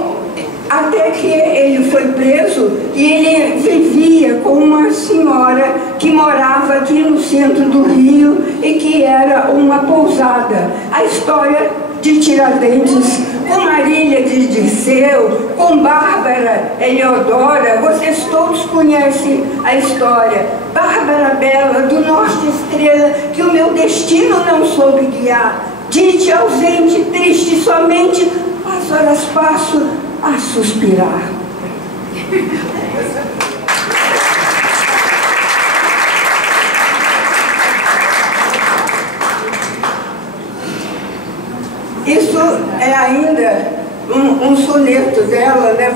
até que ele foi preso, e ele vivia com uma senhora que morava aqui no centro do Rio e que era uma pousada. A história de Tiradentes, com Marília de Dirceu, com Bárbara Eleodora, vocês todos conhecem a história. Bárbara Bela, do Norte Estrela, que o meu destino não soube guiar. Dite ausente, triste, somente as horas passo a suspirar. Isso é ainda um soneto dela, né,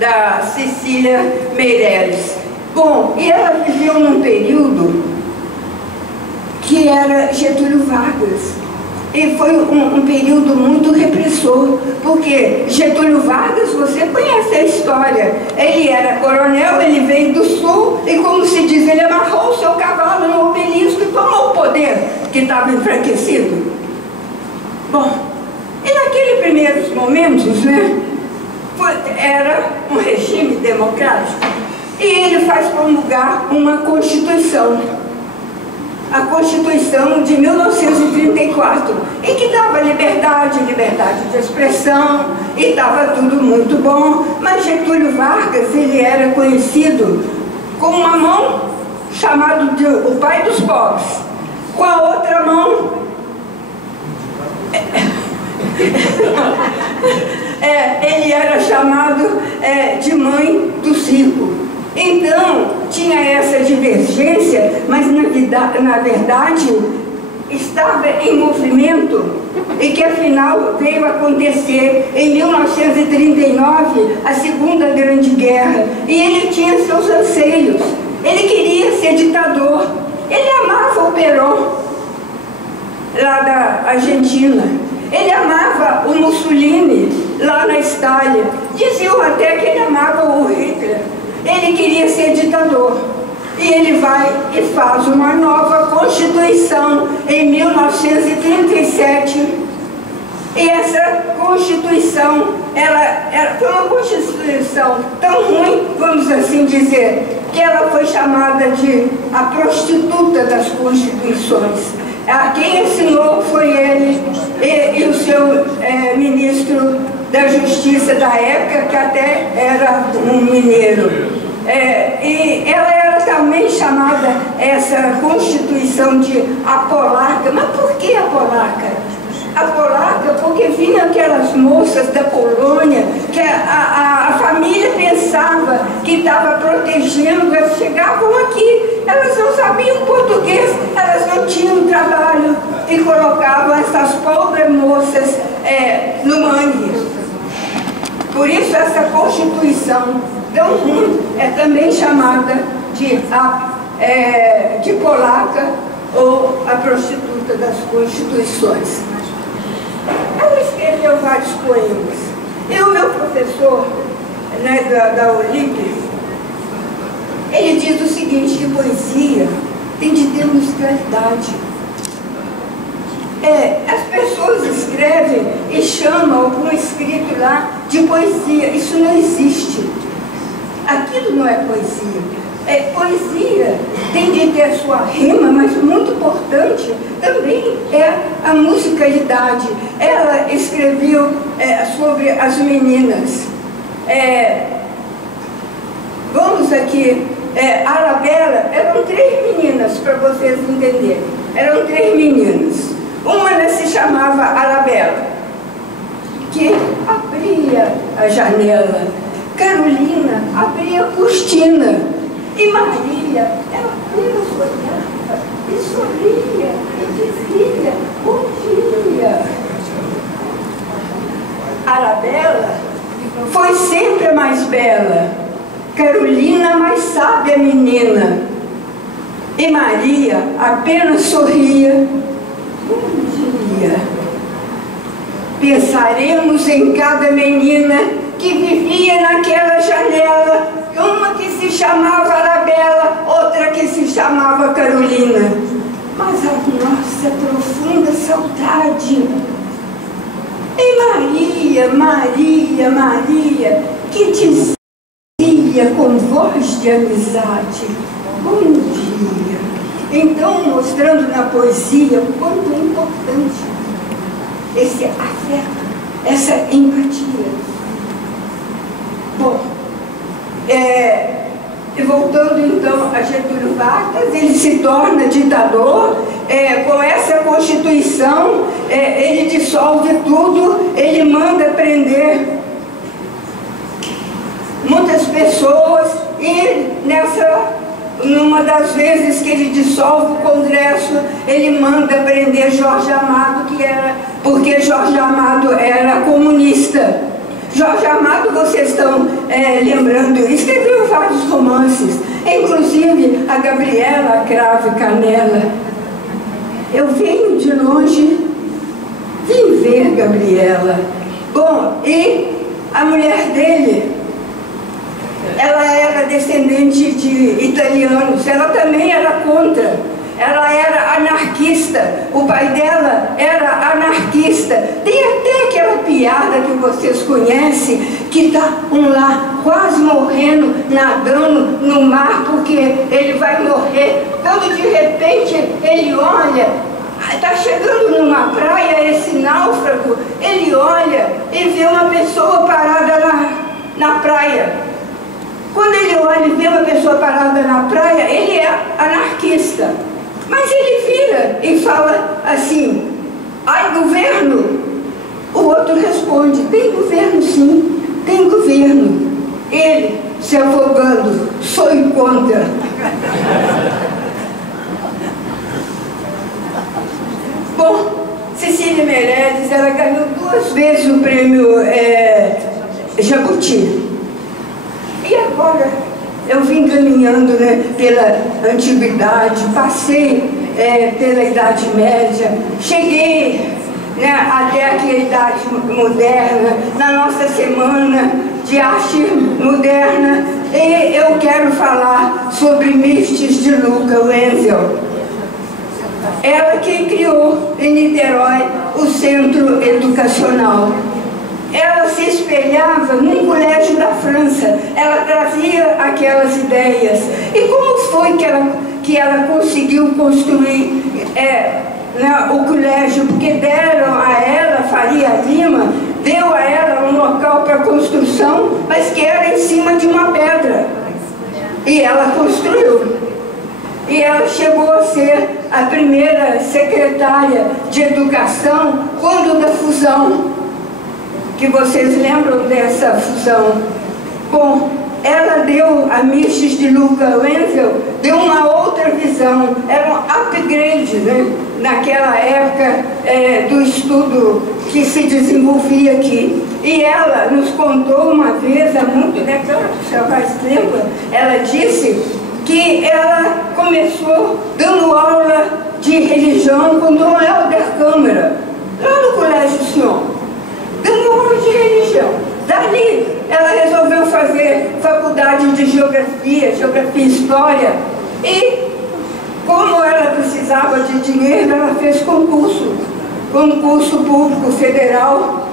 da Cecília Meirelles. Bom, e ela viveu num período era Getúlio Vargas. E foi um período muito repressor, porque Getúlio Vargas, você conhece a história, ele era coronel, ele veio do sul e, como se diz, ele amarrou o seu cavalo no obelisco e tomou o poder, que estava enfraquecido. Bom, e naqueles primeiros momentos, né, era um regime democrático, e ele faz promulgar uma Constituição. A Constituição de 1934, em que dava liberdade de expressão, e estava tudo muito bom, mas Getúlio Vargas, ele era conhecido com uma mão chamado de o pai dos pobres, com a outra mão ele era chamado de mãe do circo. Então, tinha essa divergência, mas na verdade estava em movimento, e que afinal veio acontecer em 1939, a Segunda Grande Guerra, e ele tinha seus anseios, ele queria ser ditador, ele amava o Perón, lá da Argentina, ele amava o Mussolini, lá na Itália, diziam até que ele amava o Hitler. Ele queria ser ditador, e ele vai e faz uma nova Constituição em 1937, e essa Constituição, ela foi uma Constituição tão ruim, vamos assim dizer, que ela foi chamada de a prostituta das Constituições. A quem ensinou foi ele e o seu ministro da Justiça da época, que até era um mineiro. E ela era também chamada, essa Constituição, de a polaca. Mas por que a polaca? A polaca porque vinham aquelas moças da Polônia, que a família pensava que estava protegendo, elas chegavam aqui, elas não sabiam português, elas não tinham trabalho, e colocavam essas pobres moças no mangue. Por isso essa Constituição tão ruim é também chamada de polaca, ou a prostituta das Constituições. Ela escreveu vários poemas. E o meu professor, né, da Olímpia, ele diz o seguinte, que poesia tem de ter musicalidade. As pessoas escrevem e chamam algum escrito lá de poesia. Isso não existe. Aquilo não é poesia. Poesia tem de ter sua rima, mas muito importante também é a musicalidade. Ela escreveu sobre as meninas. Vamos aqui, Arabella, eram 3 meninas, para vocês entenderem. Eram 3 meninas. Uma se chamava Arabella, que abria a janela. Carolina abria a cortina. E Maria, ela apenas olhava e sorria e dizia bom dia. Arabella foi sempre a mais bela, Carolina a mais sábia menina, e Maria apenas sorria. Bom dia. Pensaremos em cada menina que vivia naquela janela, uma que se chamava Arabella, outra que se chamava Carolina. Mas a nossa profunda saudade. E Maria, que dizia com voz de amizade, bom dia. Então, mostrando na poesia o quanto é importante esse afeto, essa empatia. Bom, voltando então a Getúlio Vargas, ele se torna ditador, com essa Constituição, ele dissolve tudo, ele manda prender muitas pessoas, e numa das vezes que ele dissolve o Congresso, ele manda prender Jorge Amado, porque Jorge Amado era comunista. Jorge Amado, vocês estão lembrando, escreveu vários romances, inclusive a Gabriela Cravo e Canela. Eu venho de longe, vim ver Gabriela. Bom, e a mulher dele, ela era descendente de italianos, ela também era contra, ela era anarquista, o pai dela era anarquista. Tem até aquela piada que vocês conhecem, que está um lá quase morrendo, nadando no mar, porque ele vai morrer. Quando de repente ele olha, está chegando numa praia, esse náufrago, ele olha e vê uma pessoa parada na praia. Quando ele olha e vê uma pessoa parada na praia, ele é anarquista. Mas ele vira e fala assim: ai, governo? O outro responde: tem governo sim, tem governo. Ele, se afogando: sou contra. Bom, Cecília Meirelles, ela ganhou 2 vezes o prêmio Jabuti. E agora eu vim caminhando, né, pela antiguidade, passei pela Idade Média, cheguei, né, até aqui a Idade Moderna, na nossa semana de arte moderna, e eu quero falar sobre Mirtes de Luca Wenzel. Ela que criou em Niterói o Centro Educacional. Ela se espelhava num colégio da França, ela trazia aquelas ideias. E como foi que ela conseguiu construir o colégio? Porque deram a ela, Faria Lima, deu a ela um local para construção, mas que era em cima de uma pedra. E ela construiu. E ela chegou a ser a primeira secretária de educação quando da fusão. Que vocês lembram dessa fusão? Bom, ela deu, a Mirtes de Luca Wenzel, deu uma outra visão, era um upgrade, né, naquela época do estudo que se desenvolvia aqui. E ela nos contou uma vez, há muito tempo, ela disse que ela começou dando aula de religião com Dom Helder Câmara, lá no Colégio Sion, dando aula de religião. Dali, ela resolveu fazer faculdade de geografia e história. E, como ela precisava de dinheiro, ela fez concurso público federal.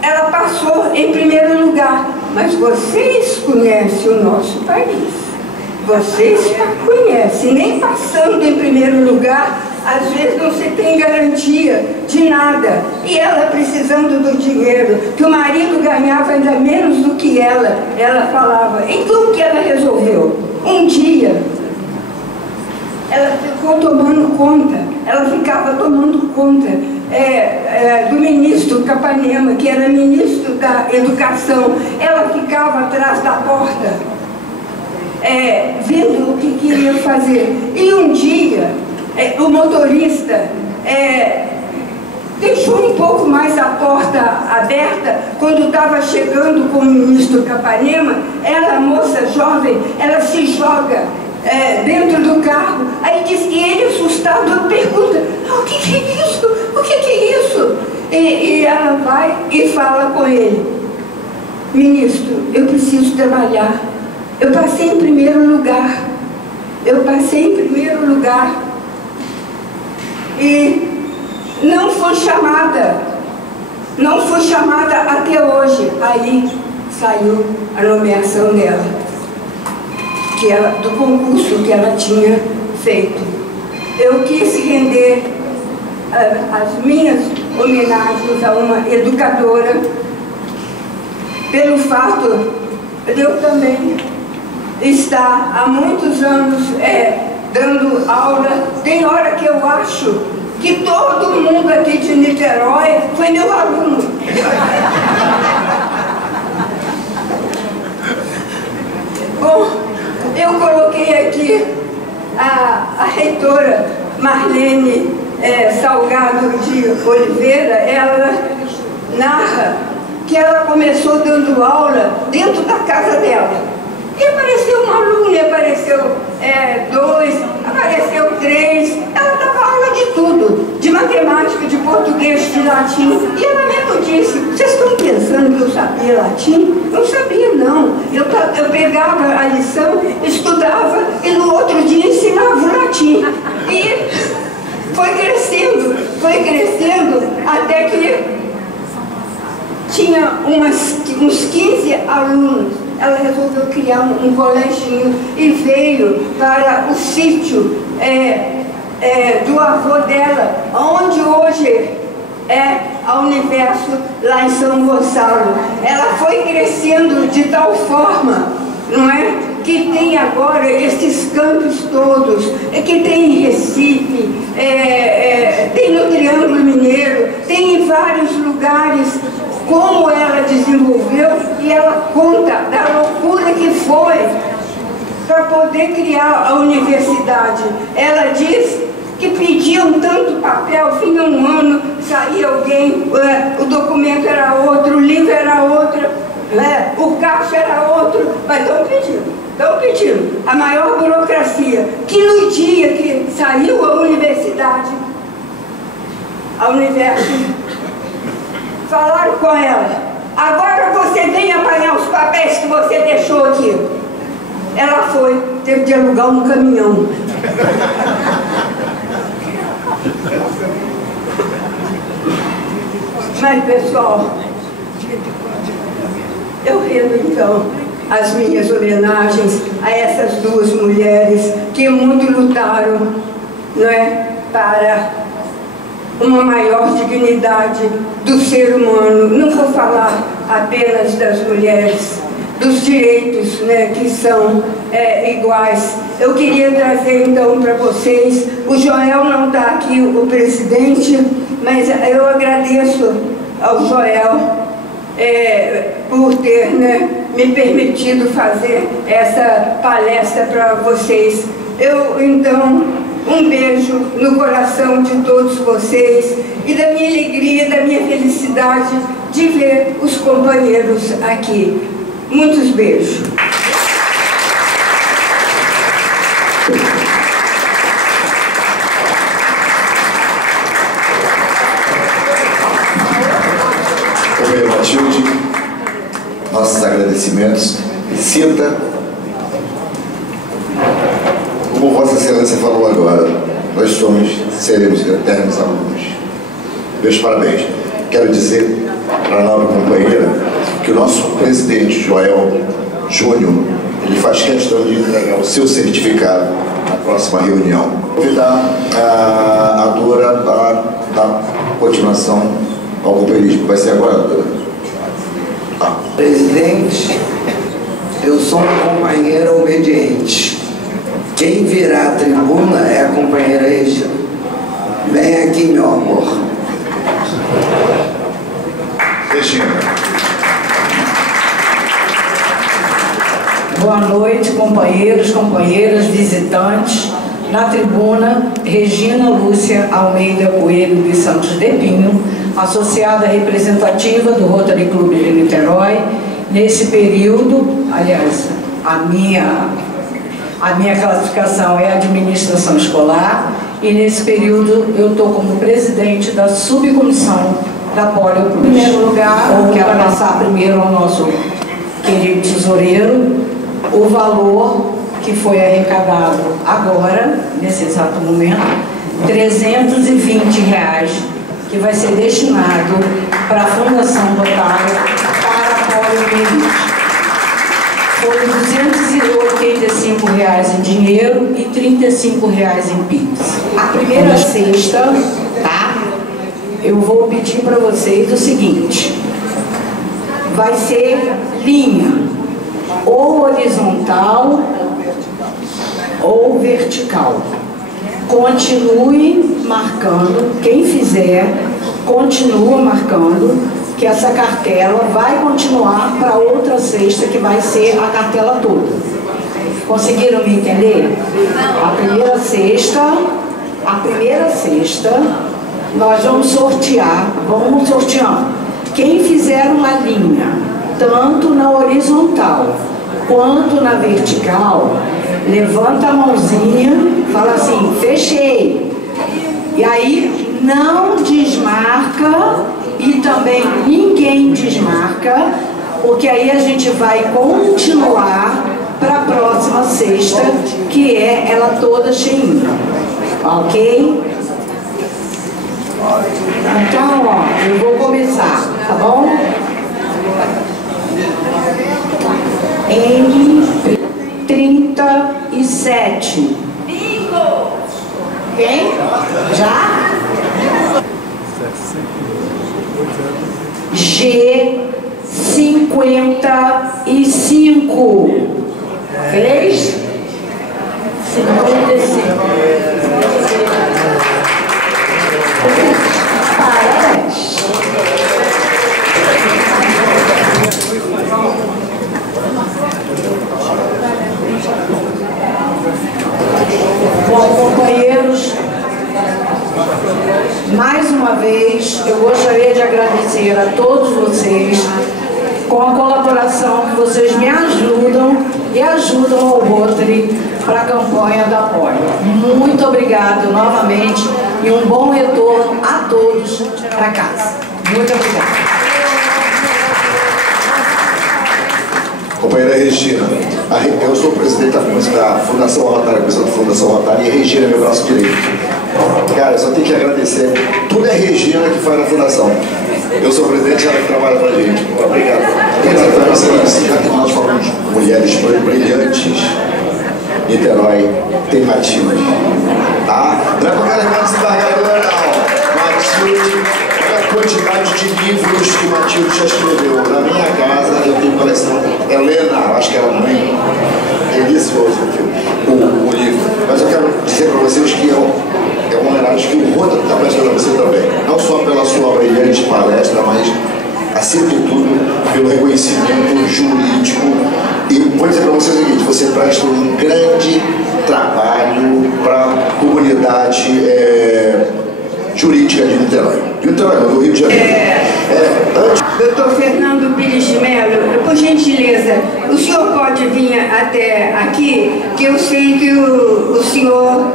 Ela passou em primeiro lugar. Mas vocês conhecem o nosso país. Vocês conhecem, nem passando em primeiro lugar, às vezes não se tem garantia de nada. E ela precisando do dinheiro, que o marido ganhava ainda menos do que ela falava. Então o que ela resolveu? Um dia, ela ficou tomando conta, ela ficava tomando conta do ministro Capanema, que era ministro da Educação. Ela ficava atrás da porta, vendo o que queria fazer. E um dia, o motorista deixou um pouco mais a porta aberta. Quando estava chegando com o ministro Capanema, ela, moça jovem, ela se joga dentro do carro. Aí diz que ele, assustado, pergunta: o que é isso? O que é isso? E ela vai e fala com ele: ministro, eu preciso trabalhar. Eu passei em primeiro lugar. E não fui chamada até hoje. Aí saiu a nomeação dela, que era do concurso que ela tinha feito. Eu quis render as minhas homenagens a uma educadora, pelo fato de eu também estar há muitos anos dando aula. Tem hora que eu acho que todo mundo aqui de Niterói foi meu aluno. Bom, eu coloquei aqui a reitora Marlene Salgado de Oliveira. Ela narra que ela começou dando aula dentro da casa dela. E apareceu um aluno, e apareceu 2, apareceu 3, ela dava aula de tudo. latim. E ela mesmo disse, vocês estão pensando que eu sabia latim? Não sabia, não. Eu pegava a lição, estudava e no outro dia ensinava o latim. E foi crescendo até que tinha uns 15 alunos. Ela resolveu criar um coleginho e veio para o sítio do avô dela, onde hoje é a Universo, lá em São Gonçalo. Ela foi crescendo de tal forma, não é? Que tem agora esses campos todos, que tem em Recife, tem no Triângulo Mineiro, tem em vários lugares. Como ela desenvolveu, e ela conta da loucura que foi para poder criar a universidade. Ela diz que pediam tanto papel, vinha um ano, saía alguém, o documento era outro, o livro era outro, o caixa era outro, mas estão pedindo. A maior burocracia, que no dia que saiu a universidade, a Universo, falaram com ela, agora você vem apanhar os papéis que você deixou aqui. Ela foi, teve de alugar um caminhão. Mas, pessoal, eu rendo então as minhas homenagens a essas duas mulheres que muito lutaram, não é, para uma maior dignidade do ser humano. Não vou falar apenas das mulheres, dos direitos, né, que são iguais. Eu queria trazer então para vocês, o Joel não está aqui, o presidente, mas eu agradeço ao Joel por ter, né, me permitido fazer essa palestra para vocês. Eu então, um beijo no coração de todos vocês e da minha alegria, da minha felicidade de ver os companheiros aqui. Muitos beijos. Companheira Matilde, nossos agradecimentos. Sinta, como Vossa Excelência falou agora, nós seremos eternos alunos. Meus parabéns. Quero dizer para a nova companheira que o nosso presidente, Joel Júnior, ele faz questão de entregar o seu certificado na próxima reunião. Vou convidar a Dora a dar continuação ao companheirismo. Vai ser agora, Dora? Presidente, eu sou uma companheira obediente. Quem virá à tribuna é a companheira Regina. Vem aqui, meu amor. Regina. Boa noite, companheiros, companheiras, visitantes. Na tribuna, Regina Lúcia Almeida Coelho dos Santos de Pinho, associada representativa do Rotary Clube de Niterói. Nesse período, aliás, a minha classificação é administração escolar, e nesse período eu estou como presidente da subcomissão da Polio Plus. Em primeiro lugar, eu quero passar primeiro ao nosso querido tesoureiro o valor que foi arrecadado agora, nesse exato momento, R$320, que vai ser destinado para a Fundação Botânica para a poliomielite. Foi R$285 em dinheiro e R$35 em Pix. A primeira cesta, tá? Eu vou pedir para vocês o seguinte: vai ser linha ou horizontal ou vertical. Continue marcando, quem fizer, continua marcando, que essa cartela vai continuar para outra cesta, que vai ser a cartela toda. Conseguiram me entender? A primeira cesta, nós vamos sorteando. Quem fizer uma linha, tanto na horizontal quanto na vertical, levanta a mãozinha, fala assim, fechei. E aí não desmarca e também ninguém desmarca, porque aí a gente vai continuar para a próxima sexta, que é ela toda cheinha, ok? Então, ó, eu vou começar, tá bom? M37. Quem? Já? G55. Fez? 55. Parabéns. Bom, companheiros, mais uma vez eu gostaria de agradecer a todos vocês com a colaboração que vocês me ajudam e ajudam ao Rotary para a campanha da apoio. Muito obrigado novamente e um bom retorno a todos para casa. Muito obrigada. Companheira Regina, eu sou presidente da Fundação Rotária, da Fundação Rotária, e a Regina é meu braço direito. Cara, eu só tenho que agradecer. Tudo é Regina que faz na Fundação. Eu sou presidente e ela que trabalha pra gente. Obrigado. Já que nós falamos de mulheres brilhantes, Niterói tem Matilde. Tá? Não é pra carregar desembargadora, não. Matilde, olha a quantidade de livros que Matilde já escreveu. Na minha casa eu tenho coleção. Helena, acho que era mãe. Delicioso o livro. Mas eu quero dizer para vocês que é uma homenagem que o Rotary está prestando a você também. Não só pela sua brilhante palestra, mas, acima de tudo, pelo reconhecimento jurídico. E vou dizer para vocês o seguinte: você presta um grande trabalho para a comunidade jurídica de Niterói. Niterói, do Rio de Janeiro. Doutor Fernando Pires de Mello, por gentileza, o senhor pode vir até aqui, que eu sei que o senhor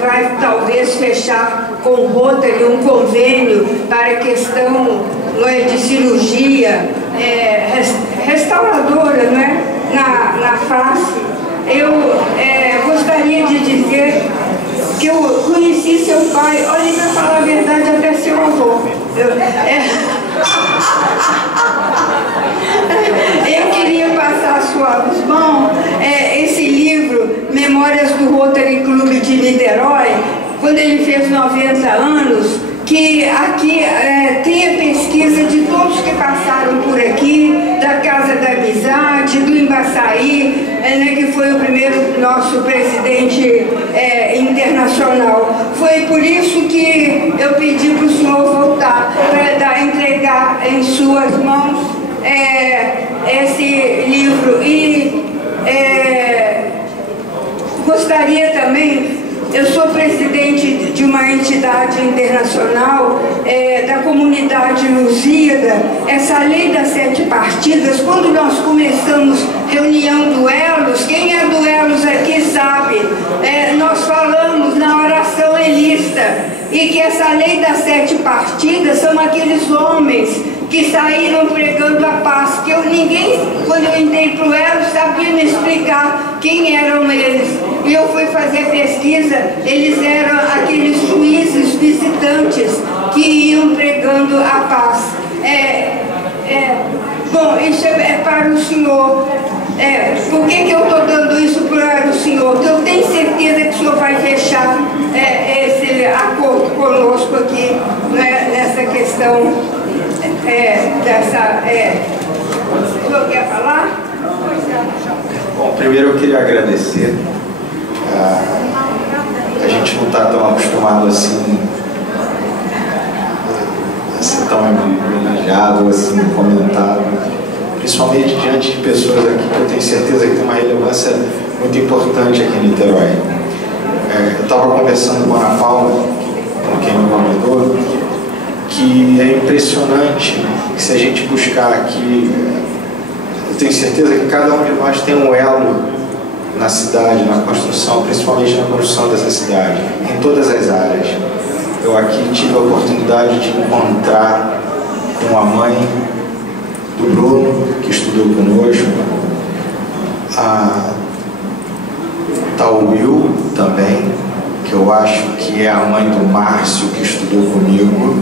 vai talvez fechar com o Rotary um convênio para a questão, não é, de cirurgia restauradora, não é, na face. Eu gostaria de dizer que eu conheci seu pai, olha, para falar a verdade, até seu avô. Eu queria passar a suas mãos esse livro, Memórias do Rotary Clube de Niterói, quando ele fez 90 anos, que aqui tem a pesquisa de todos que passaram por aqui, da Casa da Amizade, do Embaçaí, que foi o primeiro nosso presidente internacional. Foi por isso que eu pedi para o senhor voltar, para entregar em suas mãos esse livro. E gostaria também, eu sou presidente de uma entidade internacional da comunidade Lusíada. Essa lei das 7 partidas, quando nós começamos reunião do Elos, quem é do Elos aqui sabe, nós falamos na oração elista, e que essa lei das 7 partidas são aqueles homens que saíram pregando a paz, que ninguém, quando eu entrei para o Elos, sabia me explicar quem eram eles. E eu fui fazer pesquisa, eles eram aqueles juízes visitantes que iam pregando a paz. Bom, isso é para o senhor. Por que eu estou dando isso para o senhor? Porque eu tenho certeza que o senhor vai fechar esse acordo conosco aqui, né, nessa questão dessa... O senhor quer falar? Bom, primeiro eu queria agradecer. A gente não está tão acostumado assim a ser tão homenageado, assim, comentado, principalmente diante de pessoas aqui que eu tenho certeza que tem uma relevância muito importante aqui em Niterói. Eu estava conversando com a Ana Paula, com quem me convidou, que é impressionante que, se a gente buscar aqui, eu tenho certeza que cada um de nós tem um elo na cidade, na construção, principalmente na construção dessa cidade, em todas as áreas. Eu aqui tive a oportunidade de encontrar com a mãe do Bruno, que estudou conosco, a Tauil também, que eu acho que é a mãe do Márcio, que estudou comigo,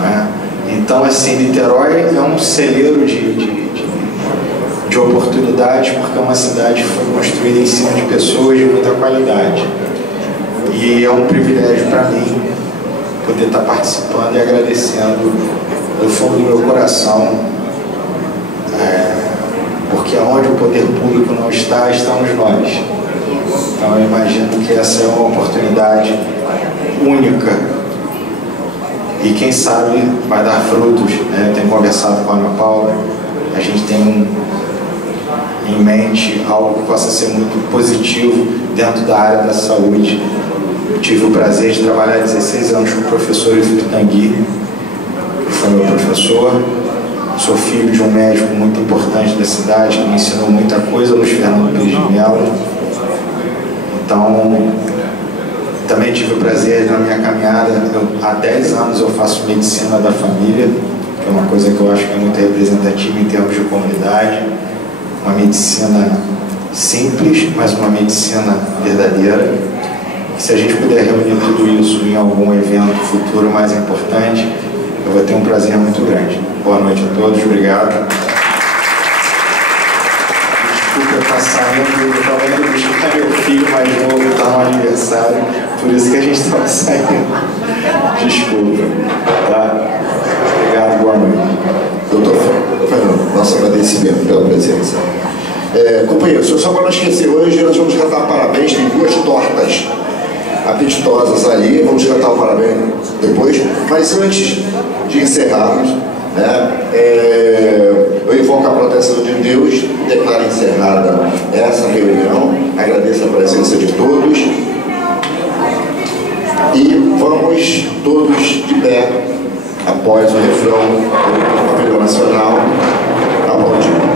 né? Então, assim, Niterói é um celeiro de oportunidades, porque é uma cidade que foi construída em cima de pessoas de muita qualidade. E é um privilégio para mim poder estar participando e agradecendo do fundo do meu coração, porque onde o poder público não está, estamos nós. Então eu imagino que essa é uma oportunidade única e quem sabe vai dar frutos, né? Eu tenho conversado com a Ana Paula, a gente tem em mente algo que possa ser muito positivo dentro da área da saúde. Eu tive o prazer de trabalhar 16 anos com o professor Vitor Tanguy, que foi meu professor. Sou filho de um médico muito importante da cidade, que me ensinou muita coisa, Luiz Fernando Pires de Mello. Então, também tive o prazer na minha caminhada, há 10 anos eu faço medicina da família, que é uma coisa que eu acho que é muito representativa em termos de comunidade. Uma medicina simples, mas uma medicina verdadeira. E se a gente puder reunir tudo isso em algum evento futuro mais importante, eu vou ter um prazer muito grande. Boa noite a todos, obrigado. Desculpa eu estar saindo, eu estava indo buscar meu filho mais novo, está no aniversário, por isso que a gente estava saindo. Desculpa. Tá? Obrigado, boa noite. Doutor Fernando, nosso agradecimento pela presença. Companheiros, só para não esquecer, hoje nós vamos cantar parabéns, tem 2 tortas apetitosas ali, vamos cantar o parabéns depois, mas antes de encerrarmos, né, eu invoco a proteção de Deus, declaro encerrada essa reunião, agradeço a presença de todos e vamos todos de pé após o refrão do Pavilhão Nacional aplaudir.